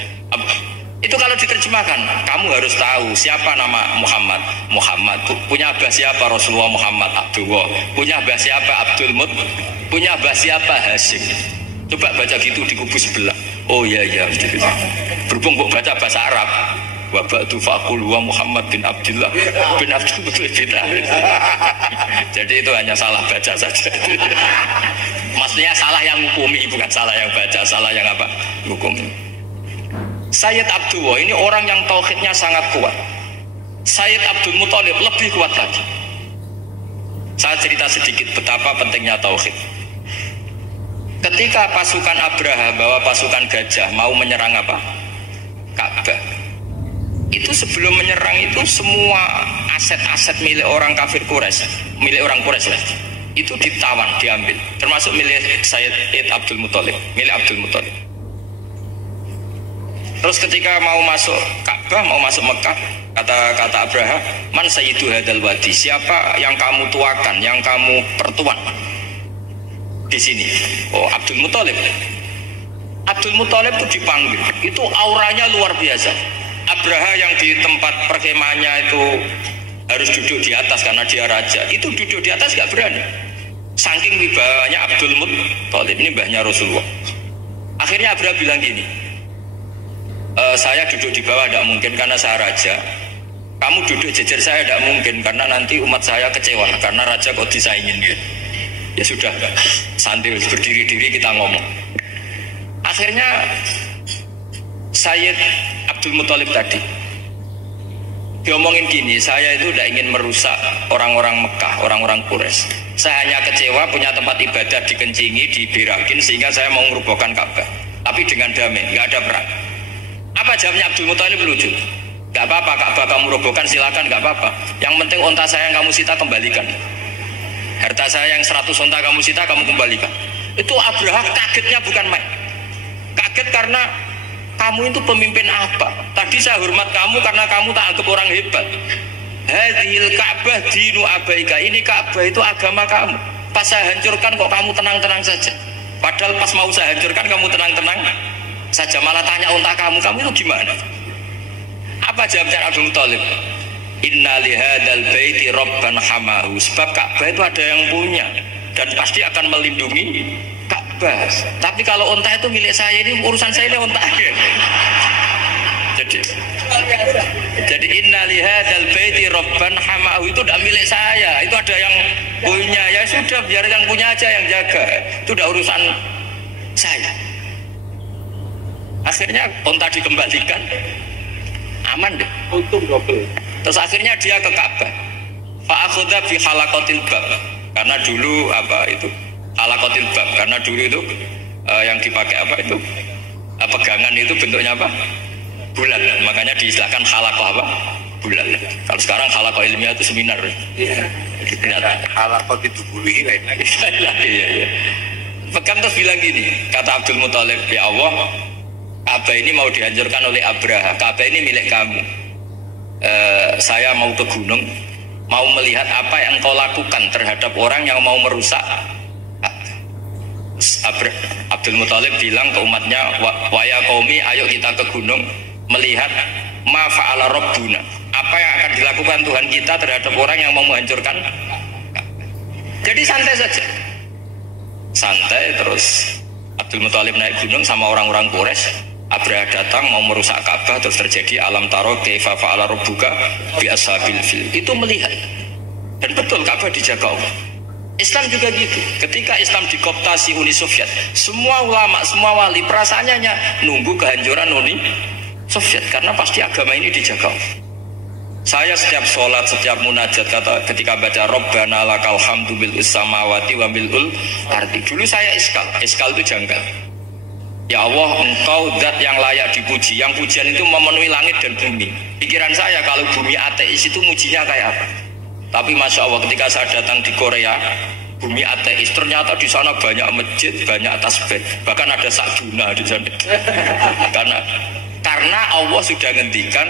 Itu kalau diterjemahkan, kamu harus tahu siapa nama Muhammad. Muhammad punya abah siapa? Rasulullah Muhammad Abdullah. Punya abah siapa? Abdul Mut. Punya abah siapa? Hashim. Coba baca gitu di kubu sebelah. Oh iya gitu. Berhubung kok baca bahasa Arab. Wa ba'du fa'aqulu wa Muhammad bin Abdullah bin Abdul Muthalib bin Hashim. Jadi itu hanya salah baca saja. Maksudnya salah yang hukumi, bukan salah yang baca, salah yang apa? Hukumi. Sayyid Abdullah ini orang yang tauhidnya sangat kuat. Sayyid Abdul Muthalib lebih kuat lagi. Saya cerita sedikit betapa pentingnya tauhid. Ketika pasukan Abraha bawa pasukan gajah mau menyerang apa? Ka'bah. Itu sebelum menyerang itu semua aset-aset milik orang kafir Quraisy, milik orang Quraisy lah. Itu ditawan, diambil, termasuk milik Sayyid Abdul Muthalib, milik Abdul Muthalib. Terus ketika mau masuk Ka'bah, mau masuk Mekah, kata Abraha, man sayyidu hadal wadi, siapa yang kamu tuakan, yang kamu pertuan di sini? Oh, Abdul Muthalib. Abdul Muthalib itu dipanggil, itu auranya luar biasa. Abraha yang di tempat perkemahannya itu harus duduk di atas karena dia raja, itu duduk di atas gak berani. Saking wibawanya Abdul Muthalib, ini mbahnya Rasulullah. Akhirnya Abraha bilang gini, saya duduk di bawah tidak mungkin karena saya raja. Kamu duduk jejer saya tidak mungkin karena nanti umat saya kecewa karena raja kok disaingin gitu. Ya sudah, santai berdiri-diri kita ngomong. Akhirnya Sayyid Abdul Muthalib tadi diomongin gini, saya itu tidak ingin merusak orang-orang Mekah, orang-orang Quraisy. Saya hanya kecewa punya tempat ibadah dikencingi, dibirakin sehingga saya mau merubuhkan Ka'bah. Tapi dengan damai, nggak ada perang. Apa jawabnya Abdul Muthalib? Lucu. Gak apa-apa Ka'bah kamu robohkan, silakan, gak apa-apa. Yang penting onta saya yang kamu sita kembalikan. Harta saya yang 100 onta kamu sita kamu kembalikan. Itu Abraha kagetnya bukan main. Kaget karena kamu itu pemimpin apa? Tadi saya hormat kamu karena kamu tak anggap orang hebat. Hadhil Ka'bah dinu abaika. Ini Ka'bah itu agama kamu. Pas saya hancurkan kok kamu tenang-tenang saja. Padahal pas mau saya hancurkan kamu tenang-tenang saja, malah tanya unta kamu itu gimana? Apa jawabnya Abdul Muthalib? Inna lihadal baiti rabban hamahu. Sebab Ka'bah itu ada yang punya dan pasti akan melindungi Ka'bah. Tapi kalau unta itu milik saya, ini urusan saya, ini unta. Jadi inna lihadal baiti rabban hamahu itu tidak milik saya, itu ada yang punya. Ya sudah, biar yang punya aja yang jaga. Itu tidak urusan saya. Akhirnya unta dikembalikan, aman deh, untung double. Terus akhirnya dia ke Ka'bah. Fa'akhudha fi halaqatil bab. Karena dulu apa itu? Halaqatil bab. Karena dulu itu yang dipakai apa itu? Pegangan itu bentuknya apa? Bulat. Makanya diistilahkan halaqah apa? Bulat. Kalau sekarang halaqah ilmiah itu seminar. Iya. Halaqah itu bului lain lagi. Iya. Pegang terus bilang gini, kata Abdul Muthalib, ya Allah, Ka'bah ini mau dihancurkan oleh Abraha. Ka'bah ini milik kamu. Saya mau ke gunung, mau melihat apa yang kau lakukan terhadap orang yang mau merusak. Abdul Muthalib bilang ke umatnya, waya qaumi, ayo kita ke gunung melihat ma fa'ala rabbuna. Apa yang akan dilakukan Tuhan kita terhadap orang yang mau menghancurkan. Jadi santai saja. Santai terus Abdul Muthalib naik gunung sama orang-orang Quraisy. Abraha datang mau merusak Ka'bah, terus terjadi alam taro kaifa fa'ala rabbuka bi ashabil fil. Itu melihat. Dan betul Ka'bah dijaga Allah. Islam juga gitu. Ketika Islam dikooptasi Uni Soviet, semua ulama, semua wali perasaannya hanya nunggu kehancuran Uni Soviet karena pasti agama ini dijaga Allah. Saya setiap sholat, setiap munajat kata ketika baca Rabbana lakal hamdu bil samawati wa bil ardi. Dulu saya iskal itu janggal. Ya Allah, engkau zat yang layak dipuji, yang pujian itu memenuhi langit dan bumi. Pikiran saya kalau bumi ateis itu mujinya kayak apa? Tapi masya Allah ketika saya datang di Korea, bumi ateis, ternyata di sana banyak masjid, banyak tasbih, bahkan ada sakduna di sana. karena Allah sudah ngendikan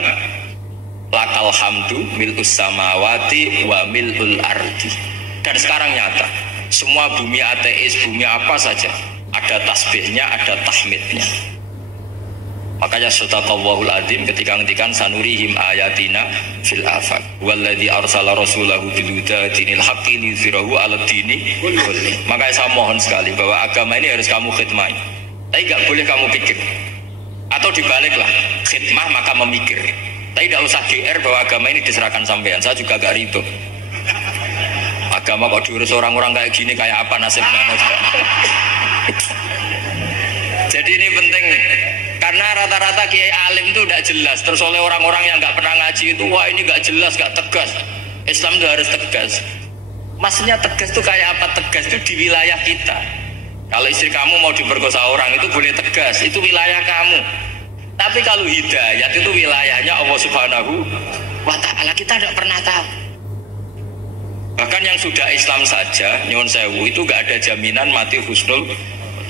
lakal hamdu mil'us samawati wa mil'ul ardi. Dan sekarang nyata, semua bumi ateis, bumi apa saja, ada tasbihnya, ada tahmidnya. Makanya sadaqallahul adzim ketika ngendikan sanurihim ayatina fil afaq walladzi arsala rasulahu bil huda dinil haqqi liyuzhirahu 'ala dini kulli. Makanya saya mohon sekali bahwa agama ini harus kamu khidmah. Tapi enggak boleh kamu pikir. Atau dibaliklah, khidmah maka memikir. Tapi tidak usah GR bahwa agama ini diserahkan sampean. Saya juga gak ridho. Agama kok diurus orang-orang kayak gini, kayak apa nasibnya? Jadi ini penting. Karena rata-rata kiai alim itu tidak jelas. Terus oleh orang-orang yang nggak pernah ngaji itu, wah ini nggak jelas, nggak tegas. Islam itu harus tegas. Maksudnya tegas itu kayak apa? Tegas itu di wilayah kita. Kalau istri kamu mau diperkosa orang itu boleh tegas, itu wilayah kamu. Tapi kalau hidayat itu wilayahnya Allah Subhanahu wa Ta'ala, kita tidak pernah tahu. Bahkan yang sudah Islam saja, nyuwun sewu, itu nggak ada jaminan mati husnul.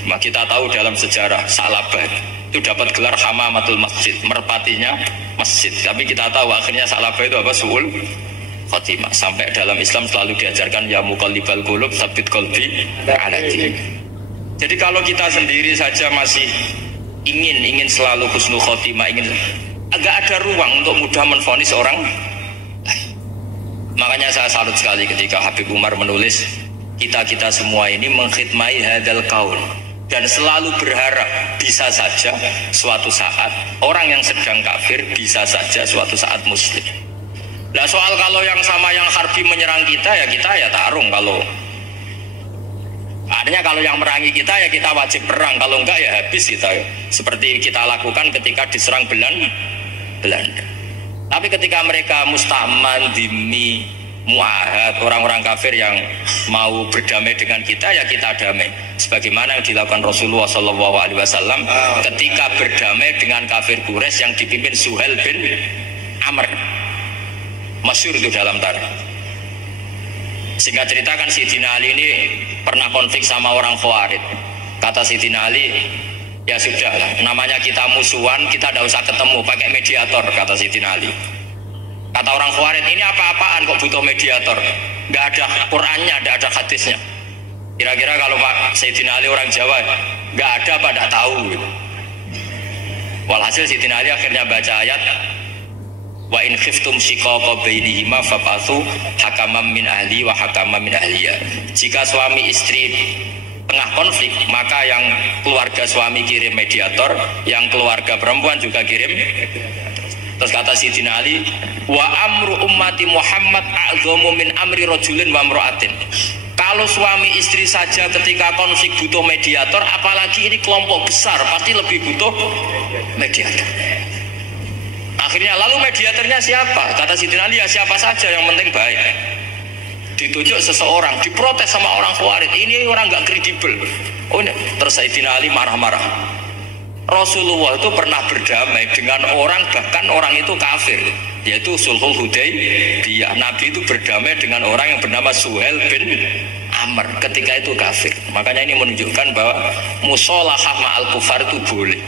Kita tahu dalam sejarah Salabah itu dapat gelar hamamatul masjid, merpatinya masjid. Tapi kita tahu akhirnya Salabah itu apa? Su'ul khotimah. Sampai dalam Islam selalu diajarkan ya muqallibal qulub tsabbit qalbi ala dinik. Jadi kalau kita sendiri saja masih ingin selalu husnul khotimah, agak ada ruang untuk mudah menvonis orang. Makanya saya salut sekali ketika Habib Umar menulis kita semua ini mengkhidmati hadal kaul. Dan selalu berharap bisa saja suatu saat orang yang sedang kafir bisa saja suatu saat muslim. Nah soal kalau yang sama yang harbi menyerang kita ya tarung. Kalau artinya kalau yang merangi kita ya kita wajib perang, kalau enggak ya habis kita. Seperti kita lakukan ketika diserang Belanda. Tapi ketika mereka mustaman, dhimmi, muahad, orang-orang kafir yang mau berdamai dengan kita ya kita damai. Sebagaimana yang dilakukan Rasulullah SAW ketika berdamai dengan kafir Quraisy yang dipimpin Suhail bin Amr. Masyhur itu dalam tarikh. Singkat cerita kan Sayyidina Ali ini pernah konflik sama orang Khawarij. Kata Sayyidina Ali, ya sudah lah, namanya kita musuhan, kita tidak usah ketemu, pakai mediator, kata Sayyidina Ali. Kata orang Khawarij, ini apa-apaan kok butuh mediator? Nggak ada Qur'annya, nggak ada hadisnya. Kira-kira kalau Pak Sayyidina Ali orang Jawa, nggak ada apa nggak tahu gitu. Walhasil Sayyidina Ali akhirnya baca ayat wa in khiftum shiqaqa bainihima fab'atsu hakaman min ahli wa hakaman min ahliya. Jika suami istri tengah konflik, maka yang keluarga suami kirim mediator, yang keluarga perempuan juga kirim. Terus kata Sayyidina Ali, wa amru ummati Muhammad a'dhamu min amri rajulin wa imra'atin. Kalau suami istri saja ketika konflik butuh mediator, apalagi ini kelompok besar pasti lebih butuh mediator. Akhirnya lalu mediatornya siapa? Kata Sayyidina Ali, ya siapa saja yang penting baik. Ditunjuk seseorang, diprotes sama orang Khawarij, ini orang nggak kredibel. Oh ini, terus Sayyidina Ali marah-marah. Rasulullah itu pernah berdamai dengan orang, bahkan orang itu kafir, yaitu Sulhul Hudaybiyah. Nabi itu berdamai dengan orang yang bernama Suhail bin Amr ketika itu kafir. Makanya ini menunjukkan bahwa musolahah ma'al kufar itu boleh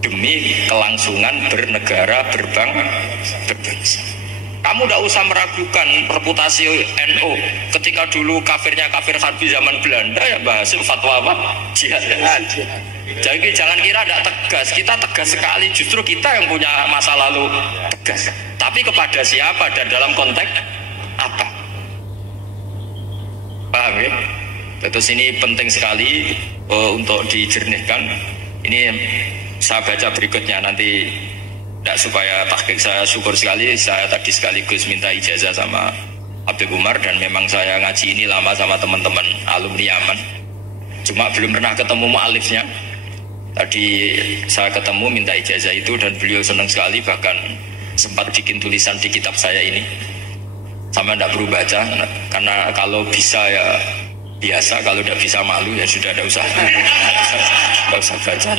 demi kelangsungan bernegara, berbangsa. Kamu tidak usah meragukan reputasi NU. Ketika dulu kafirnya kafir harbi zaman Belanda ya Mbah Hasim fatwa apa? Jihad. Jadi jangan kira tidak tegas. Kita tegas sekali. Justru kita yang punya masa lalu tegas. Tapi kepada siapa dan dalam konteks apa? Paham ya? Terus ini penting sekali untuk dijernihkan. Ini saya baca berikutnya nanti. Tidak supaya tahqiq, saya syukur sekali saya tadi sekaligus minta ijazah sama Habib Umar dan memang saya ngaji ini lama sama teman-teman alumni Yaman. Cuma belum pernah ketemu mu'alifnya. Tadi saya ketemu minta ijazah itu dan beliau senang sekali, bahkan sempat bikin tulisan di kitab saya ini. Sama tidak perlu baca karena kalau bisa ya biasa, kalau tidak bisa malu ya sudah, tidak usah baca.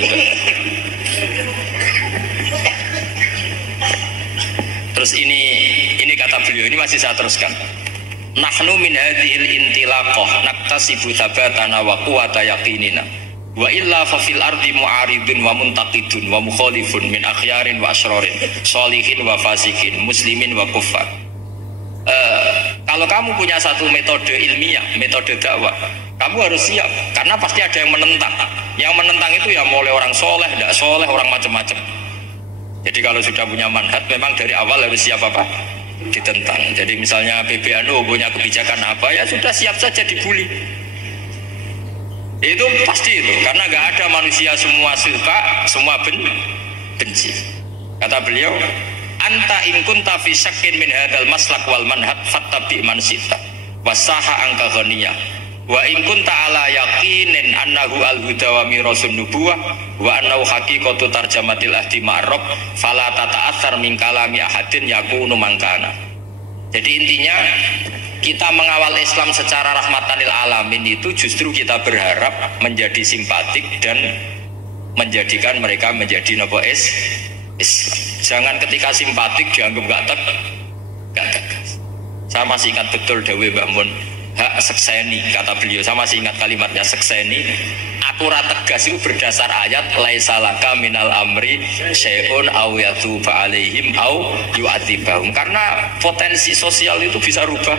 Terus ini kata beliau, ini masih saya teruskan. nahnu min hadhil intilaqah naktasibu thabatana wa quwwata yaqinina wa illa fa fil ardi mu'aridun wa muntaqidun wa mukhalifun min akhyarin wa asyrarin sholihin wa fasikin muslimin wa kuffar. Kalau kamu punya satu metode ilmiah, metode dakwah, kamu harus siap karena pasti ada yang menentang. Yang menentang itu ya mulai orang soleh, tidak soleh, orang macam-macam. Jadi kalau sudah punya manhaj, memang dari awal harus siap apa? Ditentang. Jadi misalnya PBNU punya kebijakan apa, ya sudah siap saja dibully. Itu pasti itu, karena nggak ada manusia semua suka, semua benci. Kata beliau, anta in kunta fi syakkin min hadzal maslak wal manhaj fattabi man sita wasaha angka ghaniyah wa in kunta ala yaqinin annahu al-huda wa mirasun nubuwah wa annahu haqiqatu tarjamatil ahdi ma'rab fala tata'athar min kalami ahadin yakunu mangkana. Jadi intinya kita mengawal Islam secara rahmatan lil alamin itu justru kita berharap menjadi simpatik dan menjadikan mereka menjadi Islam. Jangan ketika simpatik dianggap gak tegas. Saya masih ingat betul dawe Mbah Mun, hak sekseni, kata beliau. Saya masih ingat kalimatnya sekseni. Aturan tegas itu berdasar ayat laisalaka minal amri syai'un aw yatuba alaihim aw yu'adzibahum. Karena potensi sosial itu bisa rubah.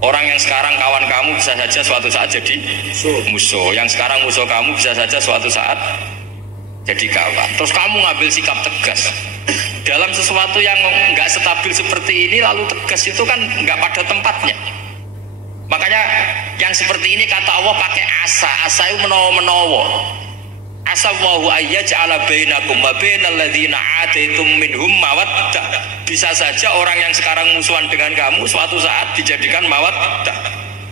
Orang yang sekarang kawan kamu bisa saja suatu saat jadi musuh. Yang sekarang musuh kamu bisa saja suatu saat jadi kawan. Terus kamu ngambil sikap tegas dalam sesuatu yang nggak stabil seperti ini, lalu tegas itu kan nggak pada tempatnya. Makanya yang seperti ini kata Allah pakai asa itu menawa. Asa wahu ayyaj'ala bainakum wa bainal ladzina ataitum minhum mawaddah. Bisa saja orang yang sekarang musuhan dengan kamu suatu saat dijadikan mawaddah.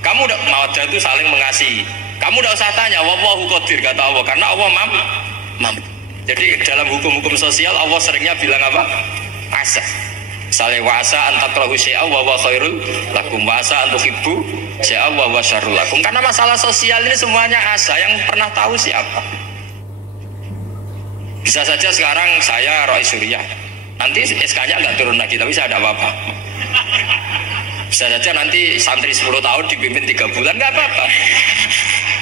Kamu udah mawaddah itu saling mengasihi. Kamu udah usah tanya wallahu qadir, kata Allah, karena Allah mampu. Jadi dalam hukum-hukum sosial Allah seringnya bilang apa? Asa. Misalnya wasa antakrahu syai'a wa huwa khairul lakum, wasa antuhibbu syai'a wa huwa syarrul lakum. Karena masalah sosial ini semuanya asa, yang pernah tahu siapa? Bisa saja sekarang saya Roy Surya, nanti SK-nya nggak turun lagi, tapi saya ada apa-apa. Bisa saja nanti santri 10 tahun dipimpin 3 bulan, nggak apa-apa.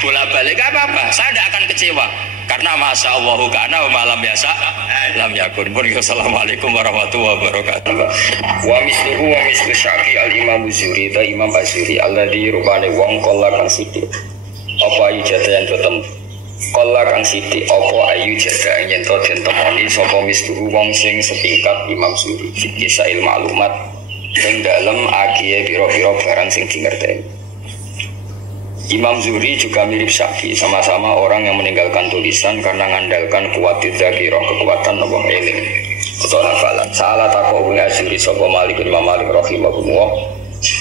Bolak-balik nggak apa-apa, saya tidak akan kecewa. Karena masya Allahu kana wa malam biasa lam yakun. Assalamualaikum warahmatullahi wabarakatuh. Wa misluhu wa mislu syaki al-imam Zuri ta Imam Azuri alladhi rupane wong kala kang sithik. Apa ayu jada yang tetem kala kang sithik apa ayu jada yen to den temoni sapa misluhu wong sing setingkat Imam Zuri fikih sail maklumat ing dalem agie pira-pira barang sing dingerteni. Imam Zuhri juga mirip Syafi'i, sama-sama orang yang meninggalkan tulisan karena mengandalkan kuat dzakirah, kekuatan napa eling atau hafalan. Salah takok Ibnu Zuhri sapa Malik Imam Malik rahimahullah.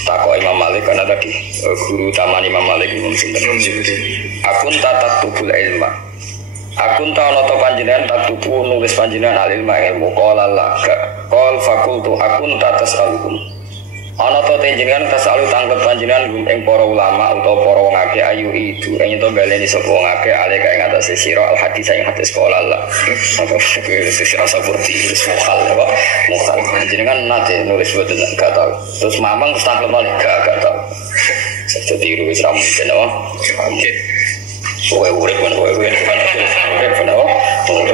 Takok Imam Malik karena tadi guru taman Imam Malik Imam Zuhri. Akun tatatubul ilma. Akun ta ana to panjenengan tatubu nulis panjenengan al ilma ilmu qala la qol fakultu akun tatasalukum. Ana to panjenengan tasalu tanglet panjenengan ing para ulama utawa para wong akeh ayu itu ing to baleni sapa wong akeh ale kae ngatasi sira al hadis ing hadis qala la. Sira seperti mukhal apa? Mukhal panjenengan nate nulis boten gak tau. Terus mamang terus tanglet malih gak tau. Jadi wis ra mungkin apa? Kowe urip kan kowe urip kan apa?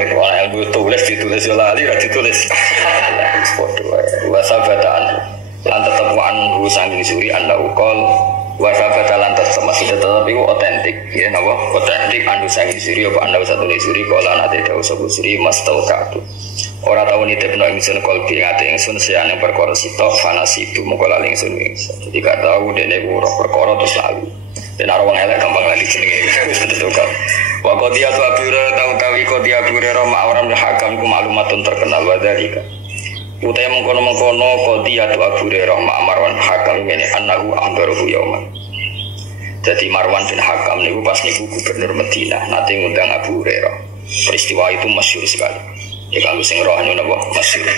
Ora ilmu ditulis lali ra ditulis. Wasabatan lan tetep wan rusang Zuri anda ukol wasabatan lan tetep tetep iku otentik ya napa otentik anu sang Zuri apa anda satu Zuri kala nate dawuh sapa Zuri mastauqatu ora tau nitipno ingsun kolbi ngate ingsun siane perkara sitok fanasitu moko lali ingsun jadi gak tau dene ora perkara terus lalu dan arwah elek gampang lali jenenge wis tentu kok wa qadiyatu abura tau kawi qadiyatu ma'aram hakam ku maklumatun terkenal wadalika utai mengkono-mengkono qadiyatu Abu Hurairah Marwan Hakam ini annahu ahbaruhu yauman. Jadi Marwan bin Hakam niku pas niku gubernur Madinah nate ngundang Abu Hurairah. Peristiwa itu masyhur sekali. Ya kanggo sing roh anu napa masyhur.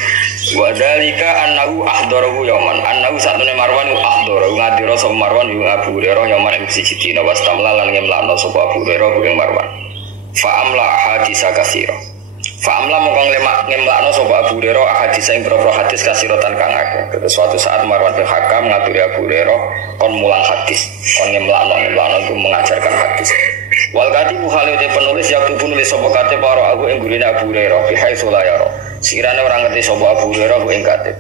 Wa dzalika annahu ahdaruhu yauman. Annahu satune Marwan ahdaruhu ngadira sapa Marwan ing Abu Hurairah yauman ing siji dina wastamla lan ngemlakno sapa Abu Hurairah ing Marwan. Fa amla hadisa katsira. Fa'amla mongkong ngemlakno sapa Abu Hurairah hadis sing pro hadis kasirotan kang akeh. Terus suatu saat Marwan bin Hakam ngaturi Abu Hurairah kon mulang hadis, kon ngemlakno itu mengajarkan hadis. Wal katibu khalid penulis yang tubuh nulis sapa katib para aku ing gurine Abu Hurairah fi haitsu la yara. Sekiranya orang ngerti sapa Abu Hurairah ing katib.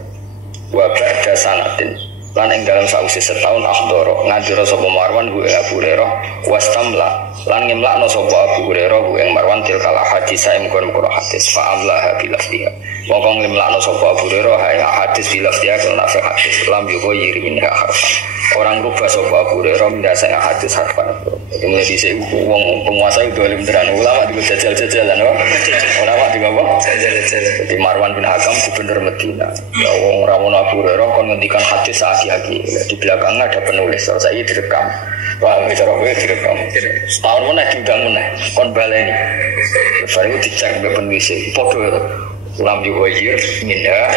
Wa ba'da sanatin lan ing dalam sausi setahun akhdoro ngadira sapa Marwan ing Abu Hurairah wastamla lan ngemlakno sapa Abu Hurairah ing Marwan tilkal hadis ing kono hadis fa amlaha bilafdiha wong ngemlakno sapa Abu Hurairah ing hadis bilafdiha kana hadis lam yugo yiri minha harfan orang rubah sapa Abu Hurairah ndasa ing hadis harfan jadi mulai dhisik wong penguasa itu alim tenan ulama di jajal-jajalan ulama di apa jajal-jajalan di Marwan bin Hakam gubernur Madinah ya wong rawono Abu Hurairah kon ngendikan hadis aki-aki di belakangnya ada penulis saya direkam wah bicara gue direkam setahun mana diundang mana kon baleni baru dicek ke penulis foto ulam juga jir minda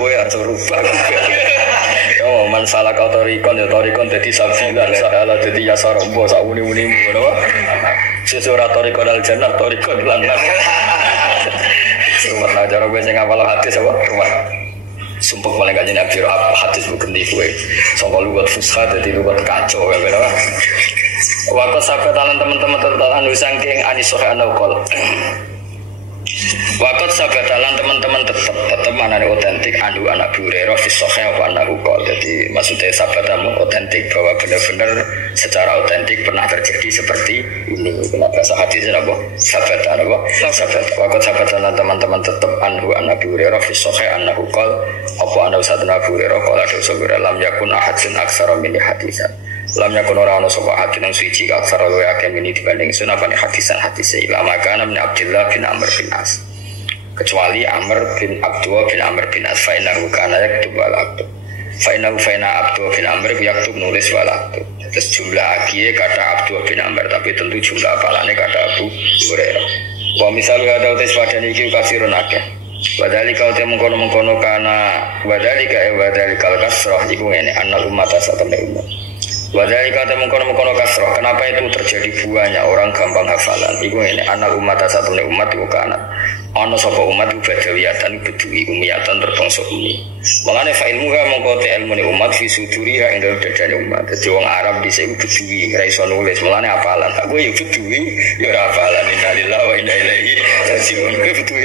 gue atau rubah oh man salah kau torikon ya torikon jadi sabzilan salah jadi yasar rombo sak uni-uni mana sesuatu torikon al jannah torikon lanang rumah cara gue sing ngapal hadis apa rumah sumpah paling gak jenak biro apa hadis bukan di gue soal lugat fusha jadi lugat kacau ya benar waktu sampai talan teman-teman tertalan usangking anisohe anokol waktu sampai talan teman-teman tetap mana nih otentik anu anak Hurairah fisohe apa anak ukol jadi maksudnya sabatamu otentik bahwa benar-benar secara otentik pernah terjadi seperti ini kenapa bahasa hadisnya apa sabatan apa sabat waktu sampai talan teman-teman tetap anu anak Hurairah fisohe anak ukol apa anda usah Abu Hurairah kalau ada sebuah lam yakun ahadun aksara min hadisan lam yakun orang sapa hadis nang suci aksara wa akeh ini dibanding sunafani hadisan hadis ilama kana min Abdullah bin Amr bin As kecuali Amr bin Abdullah bin Amr bin As fa innahu kana yaktub wal aktub fa innahu Abdullah bin Amr yaktub nulis wal aktub terus jumlah akiye kata Abdullah bin Amr tapi tentu jumlah apalane kata Abu Hurairah wa misalnya ada utis padane iki kasirun akeh wadali kau temu mengkono karena wadali kal kasroh iku ini anak umat asatene umat wadali kau temu mengkono kasroh kenapa itu terjadi buahnya orang gampang hafalan iku ini anak umat asatene umat iku kana ana sapa umat badawiyatan bedui umiyatan terbangsa umi makane fa ilmu ha mongko te ilmune umat fi suduriha ing dalem dadane umat dadi wong Arab dhisik bedui ora iso nulis makane hafalan aku ya bedui ya ora hafalan innalillahi wa inna ilaihi raji'un bedui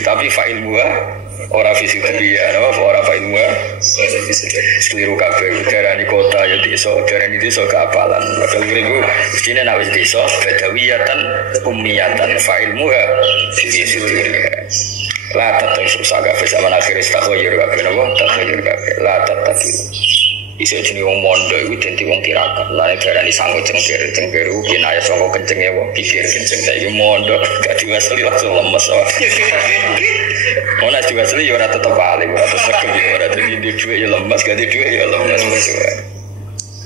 tapi fa ilmu ha ora fi suduriha ora fa ilmu ha keliru kabeh darani kota ya desa darani desa keapalan bakal mriku mestine nek wis desa badawiyatan umiyatan fa ilmu ha la tatai susah gak bisa akhir istakhoyir gak kenapa takhoyir gak la tatai iso jenenge wong mondo iku dadi wong tirakat lha nek darani sangu cengker kinaya sangka kencenge wong pikir kenceng saiki mondo gak diwasali langsung lemes ora diwasali ya ora tetep alim ora tetep ora dadi dhuwit ya lemes gak dhuwit ya lemes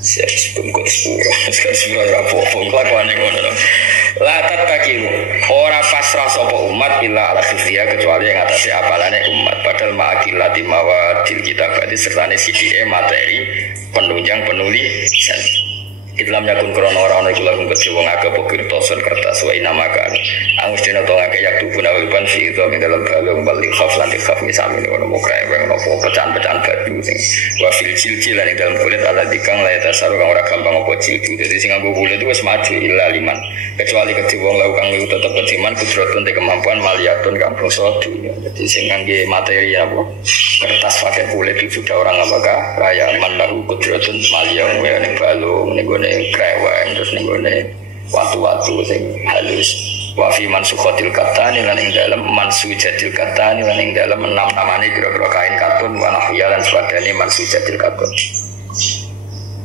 siap bungkut sepura apa-apa kelakuane ngono la tatakilu ora pasrah sapa umat illa ala khifiyah kecuali yang atase apalane umat padahal ma'akilati mawadil kita berarti sertane CDE materi penunjang penulisan Islam yakun krono ora ana iku lagu kedhe wong agak pokirtoson kertas wa inamakan angus dene to ngake yak tubun awilban fi itu ing dalam balung balik khaf lan khaf misami ngono mokrae wong nopo pecahan-pecahan batu sing wa fil cilcil lan ing dalam kulit ala dikang la tasaru kang ora gampang apa cilci dadi sing nganggo kulit itu wis maju illa liman kecuali kedhe wong lau kang lu tetep kediman kudratun te kemampuan maliyatun kang bangsa dunya dadi sing ngangge materi apa kertas pakai kulit itu sudah orang apakah kaya manlahu kudratun maliyah ning balung ning kreweng terus ning watu-watu sing halus wa fi mansukhatil katani lan ing dalem mansujatil katani lan ing dalem 6 namane kira-kira kain katun wa nahya lan swadane mansujatil katun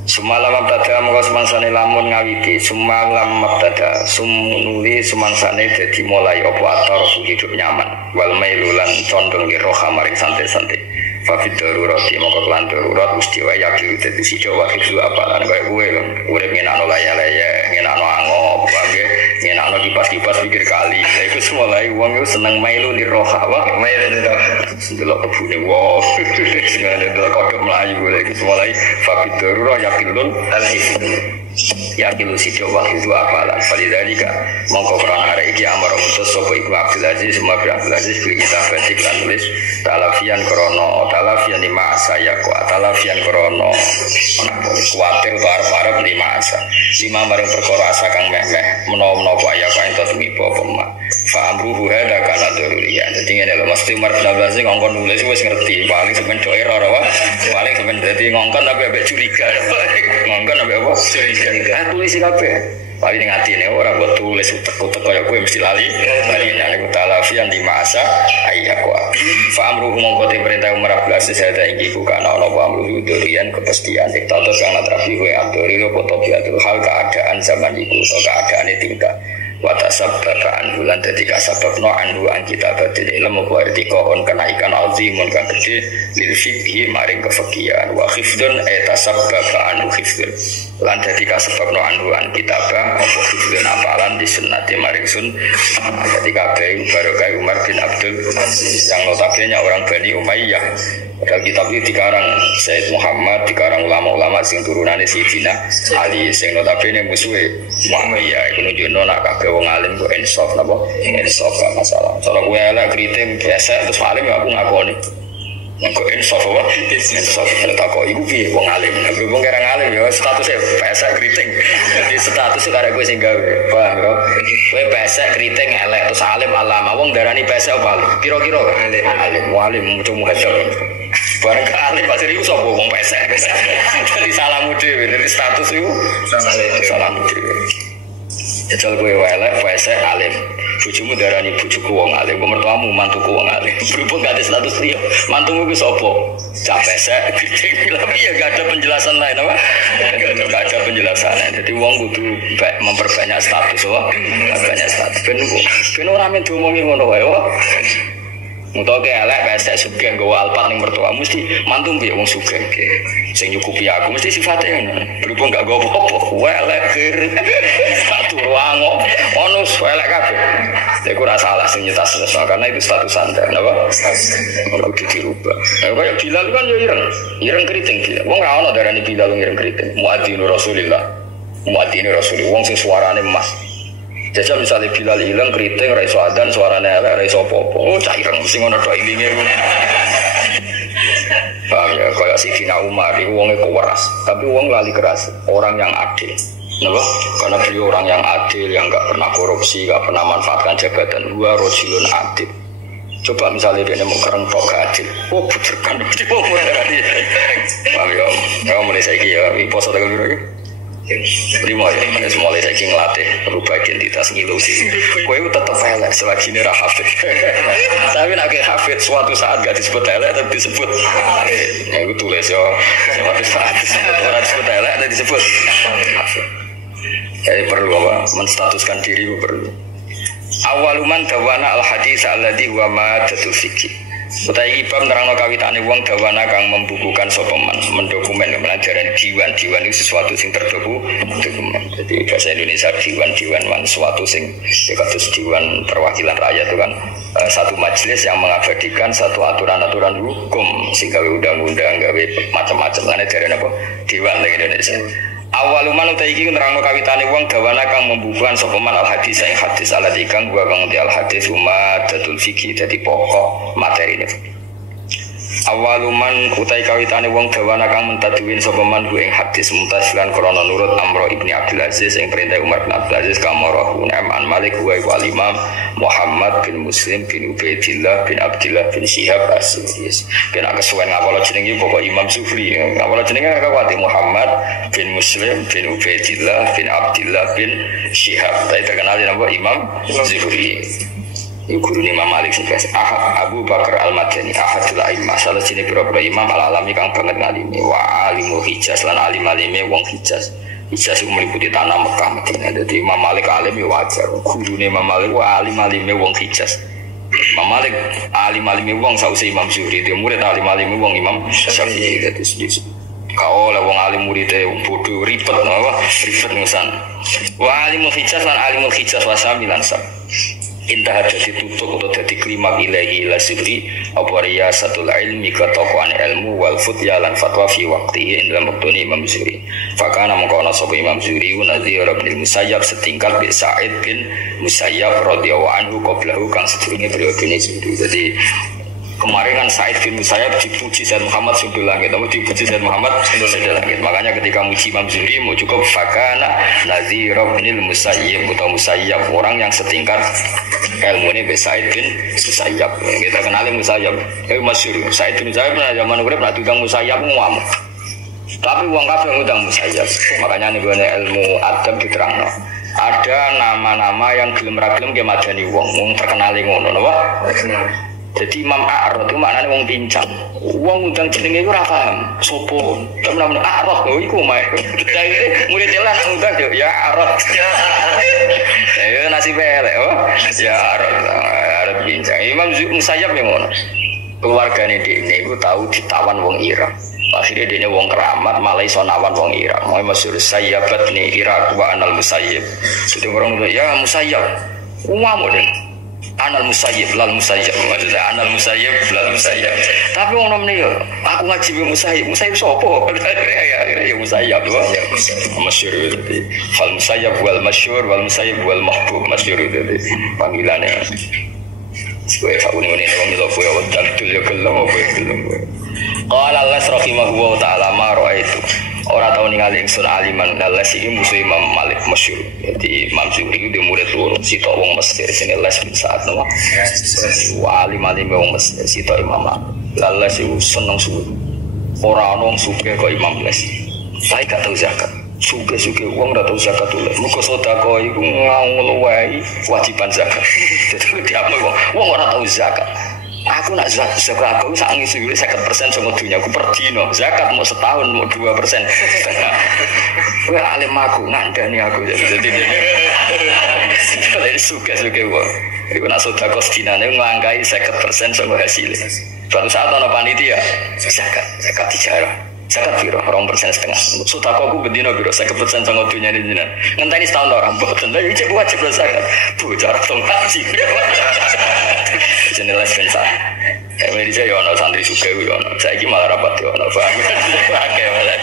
Sumalam mabtada mongko semangsane lamun ngawiti sumalam mabtada sumnuli semangsane dadi mulai apa atar hidup nyaman wal mailulan condong li roha maring santai-santai Fafid darurati maka kelan darurat mesti wae yakin dadi sida wakil apalan wae kowe lho urip ngenakno laya-laya ngenakno angop wae ngenakno kipas-kipas pikir kali lha iku mulai wong iku seneng mailu li roha wae mailu li roha delok kebune wow sing ada delok kodok mlayu lha iku mulai fafid darurat yakin lun alhis Ya kilu sido waktu itu apalan falidalika mongko krana arek iki amar utus sapa iku Abdul Aziz semua Abdul Aziz bil kitab batik lan nulis talafian lima saya kuat talafian krono kuatir utawa arep-arep lima asa lima maring perkara asa kang meh-meh menawa-menawa kaya kaya ento tumiba pema fa amruhu hada kana daruriya dadi ngene lho mesti Umar bin Abdul Aziz ngongkon nulis wis ngerti paling sampean do error apa paling sampean dadi ngongkon tapi ambek curiga ngongkon ambek apa curiga tulis kabeh paling ngatine ora mbok tulis utek-utek kaya kowe mesti lali nek talafian di masa ayyaku fa amruhu mongko perintah Umar bin Abdul Aziz ada iki bukan ana apa amruhu durian kepastian diktator kang atrafi kowe abdori lo foto biatul hal keadaan zaman iku keadaane tingkah wata sabbakan bulan dadi kasababno anhu an kita badil ilmu ku arti kohon kenaikan azimun kang gede lil fikhi maring kefikihan wa khifdun tasabbaka anhu khifdun lan dadi kasababno anhu an kitabah apa khifdun apalan di sunnati maring sun dadi kabeh barokah Umar bin Abdul Aziz yang notabene orang Bani Umayyah. Padahal kitab ini dikarang Sayyid Muhammad, dikarang ulama-ulama sing turunane Sayyidina Ali sing notabene musuhe Muammiyah iku nunjukno nak kabeh wong alim kok insaf napa insaf gak masalah. Cara kowe elek kriting biasa terus alim aku ngakoni. Engko insaf apa? Insaf tak kok iku piye wong alim. Wong kira alim ya statusnya biasa kriting. Jadi status karo kowe sing gawe. Paham kok? Kowe biasa kriting elek terus alim alama wong darani biasa apa? Kira-kira alim mutu muhadzab. Barang kali pasir itu sapa wong pesek. Dari salamu dhewe, dari status itu salamu dhewe. Jajal kowe elek pesek alim. Bojomu darani bojoku wong alim, mertuamu mantuku wong alim. Berhubung gak ada status liya, mantumu ku sapa? Cak pesek gede. Tapi ya gak ada penjelasan lain apa? Gak ada penjelasan. Jadi wong kudu memperbanyak status apa? Banyak status. Ben ora men diomongi ngono wae. Mutoke elek pesek sugih nggawa alpat ning mertua mesti mantu piye wong sugih sing nyukupi aku mesti sifate ngono berhubung gak nggawa apa-apa elek kir satu ruang ono elek kabeh lha iku ora salah sing nyetas karena itu status anda napa kudu dirubah kaya Bilal kan yo ireng keriting Bilal wong ora ono darani Bilal ireng keriting muadzin Rasulillah wong sing suarane emas. Jajal misalnya Bilal ilang keriting ra iso adzan suarane elek ra iso apa-apa. Oh caireng mesti ngono tok ilinge. Paham ya kaya Sidina Umar iku wonge keras, tapi wong lali keras, orang yang adil. Napa? Karena beliau orang yang adil, yang enggak pernah korupsi, enggak pernah manfaatkan jabatan. Dua rajulun adil. Coba misalnya dia mau kereng tok adil. Oh bujerkan mesti wong berani. Paham ya? Ya mulai saiki ya, poso tanggal piro iki? Lima ya, mulai saya ngelatih merubah identitas ngilusi. Kowe tetap elek selagi ini hafid. Tapi nak ke hafid suatu saat gak disebut elek tapi disebut. Ya aku tulis ya, suatu saat orang disebut elek dan disebut hafid. Jadi perlu apa? Menstatuskan diri perlu. Awaluman dawana al hadis alladhi wa ma jatuh fikih. Utai ibam nerangno kawitane wong dawana kang membukukan sopeman mendokumen pelajaran diwan itu sesuatu sing terdokumen. Jadi bahasa Indonesia diwan man sesuatu sing kados diwan perwakilan rakyat itu kan satu majelis yang mengabadikan satu aturan-aturan hukum sing gawe undang-undang gawe macam-macam lan jarene apa diwan ning Indonesia. Awaluman utai iki nerangno kawitane wong dawana kang membukukan sopeman al hadis ing hadis alati kang gua kang al hadis umat datul fikih dadi pokok materi ini. Awaluman utai kawitane wong dawana kang mentadwin sopeman ing hadis mutasilan krana nurut Amr ibni Abdul Aziz ing perintah Umar bin Abdul Aziz kamarahu an Malik wa Imam Muhammad bin Muslim bin Ubaidillah bin Abdillah bin Syihab as-Zuhri. Kena kesuwen ngapalo jenenge pokok Imam Zuhri. Ngapalo jenenge kawati Muhammad bin Muslim bin Ubaidillah bin Abdillah bin Syihab. Tapi terkenal nama Imam Zuhri. Guru Imam Malik sebagai Ahad Abu Bakar Al-Madani Ahadul A'immah salah sini berapa imam al-alami kang banget ngalimi wa alimul Hijaz lan alim-alime wong Hijaz. Hijaz itu meliputi tanah Mekah Madinah. Jadi Imam Malik alim ya wajar. Guru Imam Malik wa alim-alime wong Hijaz. Imam Malik alim-alime wong sause Imam Zuhri dia murid alim-alime wong Imam Syafi'i dadi sedhis. Kau lah wong alim muridé bodoh ribet apa ribet nusan. Wa alimul Hijaz lan alimul Hijaz wa samilan sab. Intah jadi tutup atau jadi klimak ilahi ila Zuhri apa riyasatul ilmi ketokohan ilmu wal futya lan fatwa fi waqtihi dalam waktu Imam Zuhri Fakana mengkono sapa Imam Zuhri Nadhir bin Musayyab setingkat bi Sa'id bin Musayyab radhiyallahu anhu qablahu kang sedurunge periodene Zuhri. Jadi kemarin kan Sa'id bin Musayyab dipuji Sayyid Muhammad Sudul Langit, atau dipuji Sayyid Muhammad Sudul Langit. Makanya ketika muji Imam Zuhri mau cukup fakana Nadhir bin Musayyab atau Musayyab, orang yang setingkat ilmu ini bi Sa'id bin Musayyab. Kita kenali Musayyab. Masyhur Sa'id bin Musayyab pada zaman urip nak diundang Musayyab ngamuk. Tapi uang kabeh ngundang Musayyab. Makanya nih gue ilmu adab diterangno. Ada nama-nama yang gelem ra gelem ge madani wong terkenali ngono napa? Jadi Imam A'rad itu maknanya wong pincang. Wong undang jenenge iku ora paham. Sopo? Temen-temen A'rad lho iku mae. Murid jalan undang yo ya A'rad. Ya nasib elek oh. Ya A'rad pincang. Imam Musayyab yang ngono. Keluargane dhekne iku tahu ditawan wong Irak. Akhirnya dhekne wong keramat malah iso nawan wong Irak. Mau masyhur Sayyabat ni Irak wa anal Musayyib. Jadi orang ya Musayyab. Umamu deh. Anal Musayyib lal Musayyib, maksudnya anal Musayyib lal Musayyib. Tapi orang namanya yo, aku ngaji be Musayyib sopo? Ya Musayyib loh. Masyhur itu. Fal Musayyib wal masyhur wal Musayyib wal mahbub, masyhur itu panggilannya. Sebagai fauni-uni orang itu punya wadah dul ya gelem apa gelem. Qala Allah rahimahullah taala ma raaitu. Ora tau ningali ingsun aliman Les iki musuh Imam Malik masyhur. Jadi Imam Zuhri itu murid loro, sitok wong Mesir sini Les bin Sa'ad nama. Wa alim-alim wong Mesir sitok Imam Malik. Les iku seneng suwe. Ora ono wong sugih kok Imam Les. Saya gak tau zakat. Sugih-sugih wong ora tau zakat oleh. Muga sedekah iku ngluwahi kewajiban zakat. Jadi diamu wong ora tau zakat. Aku nak zakat aku sak ngisi 50% sama dunia aku per dino. Zakat mau setahun mau 2%. Kowe alim aku ngandani aku jadi ini suka-suka wong. Iku nak sedekah dinane nglangkai 50% sama hasilnya. Suatu saat ana panitia zakat dijarah. Zakat piro 2,5%. Sedekahku bendina piro 50% sama dunia ini jenengan. Ngenteni setahun orang mboten. Lah iki wajib zakat. Bocah tong haji. Jenenge Les bin Sa'ad. Indonesia ya ono santri suge yo ono. Saiki malah rapat yo ono. Pakai malah.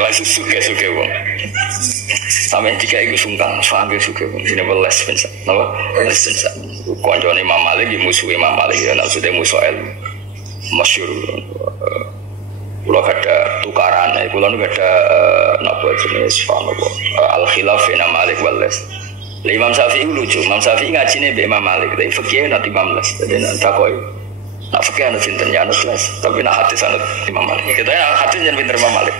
Langsung suge wong. Sampai jika iku sungkan, sampai suge wong. Jenenge Les bin Sa'ad. Napa? Les bin Sa'ad. Kancane Imam Malik iki musuh Imam Malik ya maksudnya musuh ilmu. Masyhur. Kula ada tukaran, kula nu ada napa jenis napa al-khilaf Imam Malik wal Les. Imam Syafi'i lucu, Imam Syafi'i ngajine mbek Imam Malik, tapi fikih nanti Imam Les. Jadi nak takoki. Nak fikih ana sinten ya anut Les, tapi nak hadis anut Imam Malik. Kita hadis jan pinter Imam Malik.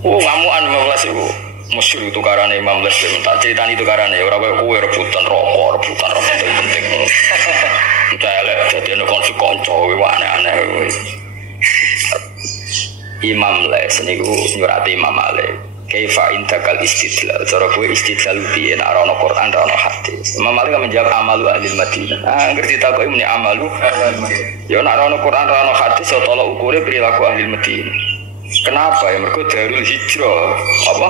Ngamukan Imam Les iku. Masyhur tukarane Imam Les tak critani tukarane ora kowe rebutan rokok penting. Celek dadene konflik kanca kowe aneh-aneh. Imam Les niku nyurati Imam Malik. Kaifa intakal istidlal. Cara kowe istidlal piye nek ora ana Quran ora ana hadis. Imam Malik menjawab amalu ahli Madinah. Ngerti takoki muni amalu. Ya nek ora ana Quran ora ana hadis ya tolak ukure perilaku ahli Madinah. Kenapa ya? Mergo Darul Hijrah. Apa?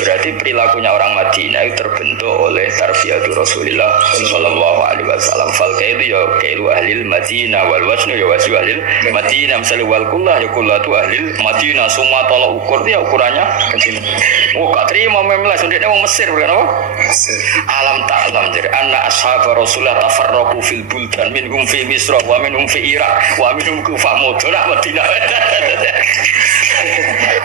Berarti perilakunya orang Madinah itu terbentuk oleh tarbiyatu Rasulullah sallallahu alaihi wasallam. Fal kaidu ya kailu ahli Madinah wal wasnu ya wasnu ahli Madinah. Misalnya wal kullah ya kullatu ahli Madinah. Semua tolak ukur dia ukurannya kecil. Oh, gak terima memelas ndekne wong Mesir kan apa? Alam ta'lam dari anna ashab Rasulullah tafarraqu fil buldan minhum fi Misra wa minhum fi Irak wa minhum Kufah Madinah Madinah.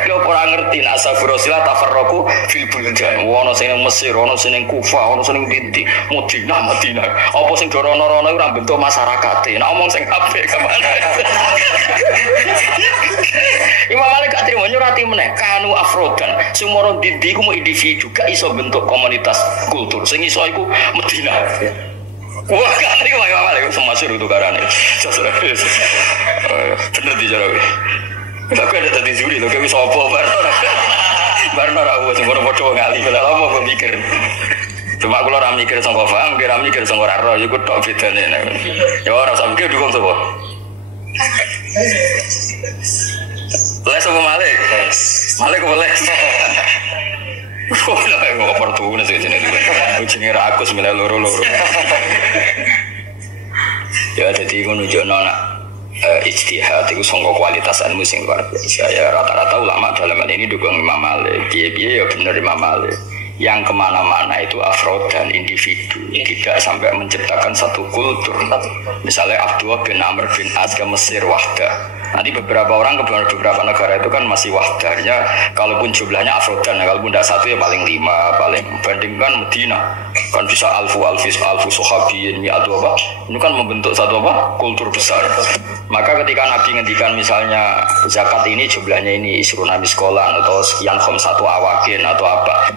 Lo ora ngerti nek ashab Rasulullah tafarraqu fil buldan. Ono sing ning Mesir, ono sing ning Kufah, ono sing ning Dinti, Madinah. Apa sing dorono-rono ora bentuk masyarakate. Nek omong sing apik kemana? Imam Malik gak terima nyurati meneh kanu afrodan. Sing moro Dinti ku mau individu gak iso bentuk komunitas kultur. Sing iso iku Madinah. Wah, gak terima Imam Malik semua suruh tukarane. Bener dijarawe. Aku ada tadi Zuhri lho, kowe sapa barno ra wis ngono padha ngali lha lama kok mikir. Cuma kula ora mikir sangka paham, kira mikir sangka ora ro iku tok bedane. Ya ora usah mikir dukung sapa. Les apa Malik? Malik apa les? Wah, kok pertune sing jenenge. Jenenge ra aku 9 loro. Ya dadi ngono nunjukno nak ijtihad itu sangka kualitas ilmu sing luar biasa. Ya rata-rata ulama dalam hal ini dukung Imam Malik. Piye-piye ya bener Imam Malik. Yang kemana-mana itu afrod dan individu, tidak sampai menciptakan satu kultur. Misalnya Abdullah bin Amr bin As ke Mesir wahdah. Nanti beberapa orang ke beberapa negara itu kan masih wahdahnya. Kalaupun jumlahnya afrodan, kalaupun tidak satu ya paling 5, paling bandingkan Medina kan bisa alfu sahabiyin atau apa. Itu kan membentuk satu apa kultur besar. Maka ketika Nabi ngendikan misalnya zakat ini jumlahnya ini isruna miskolan atau sekian satu awakin atau apa.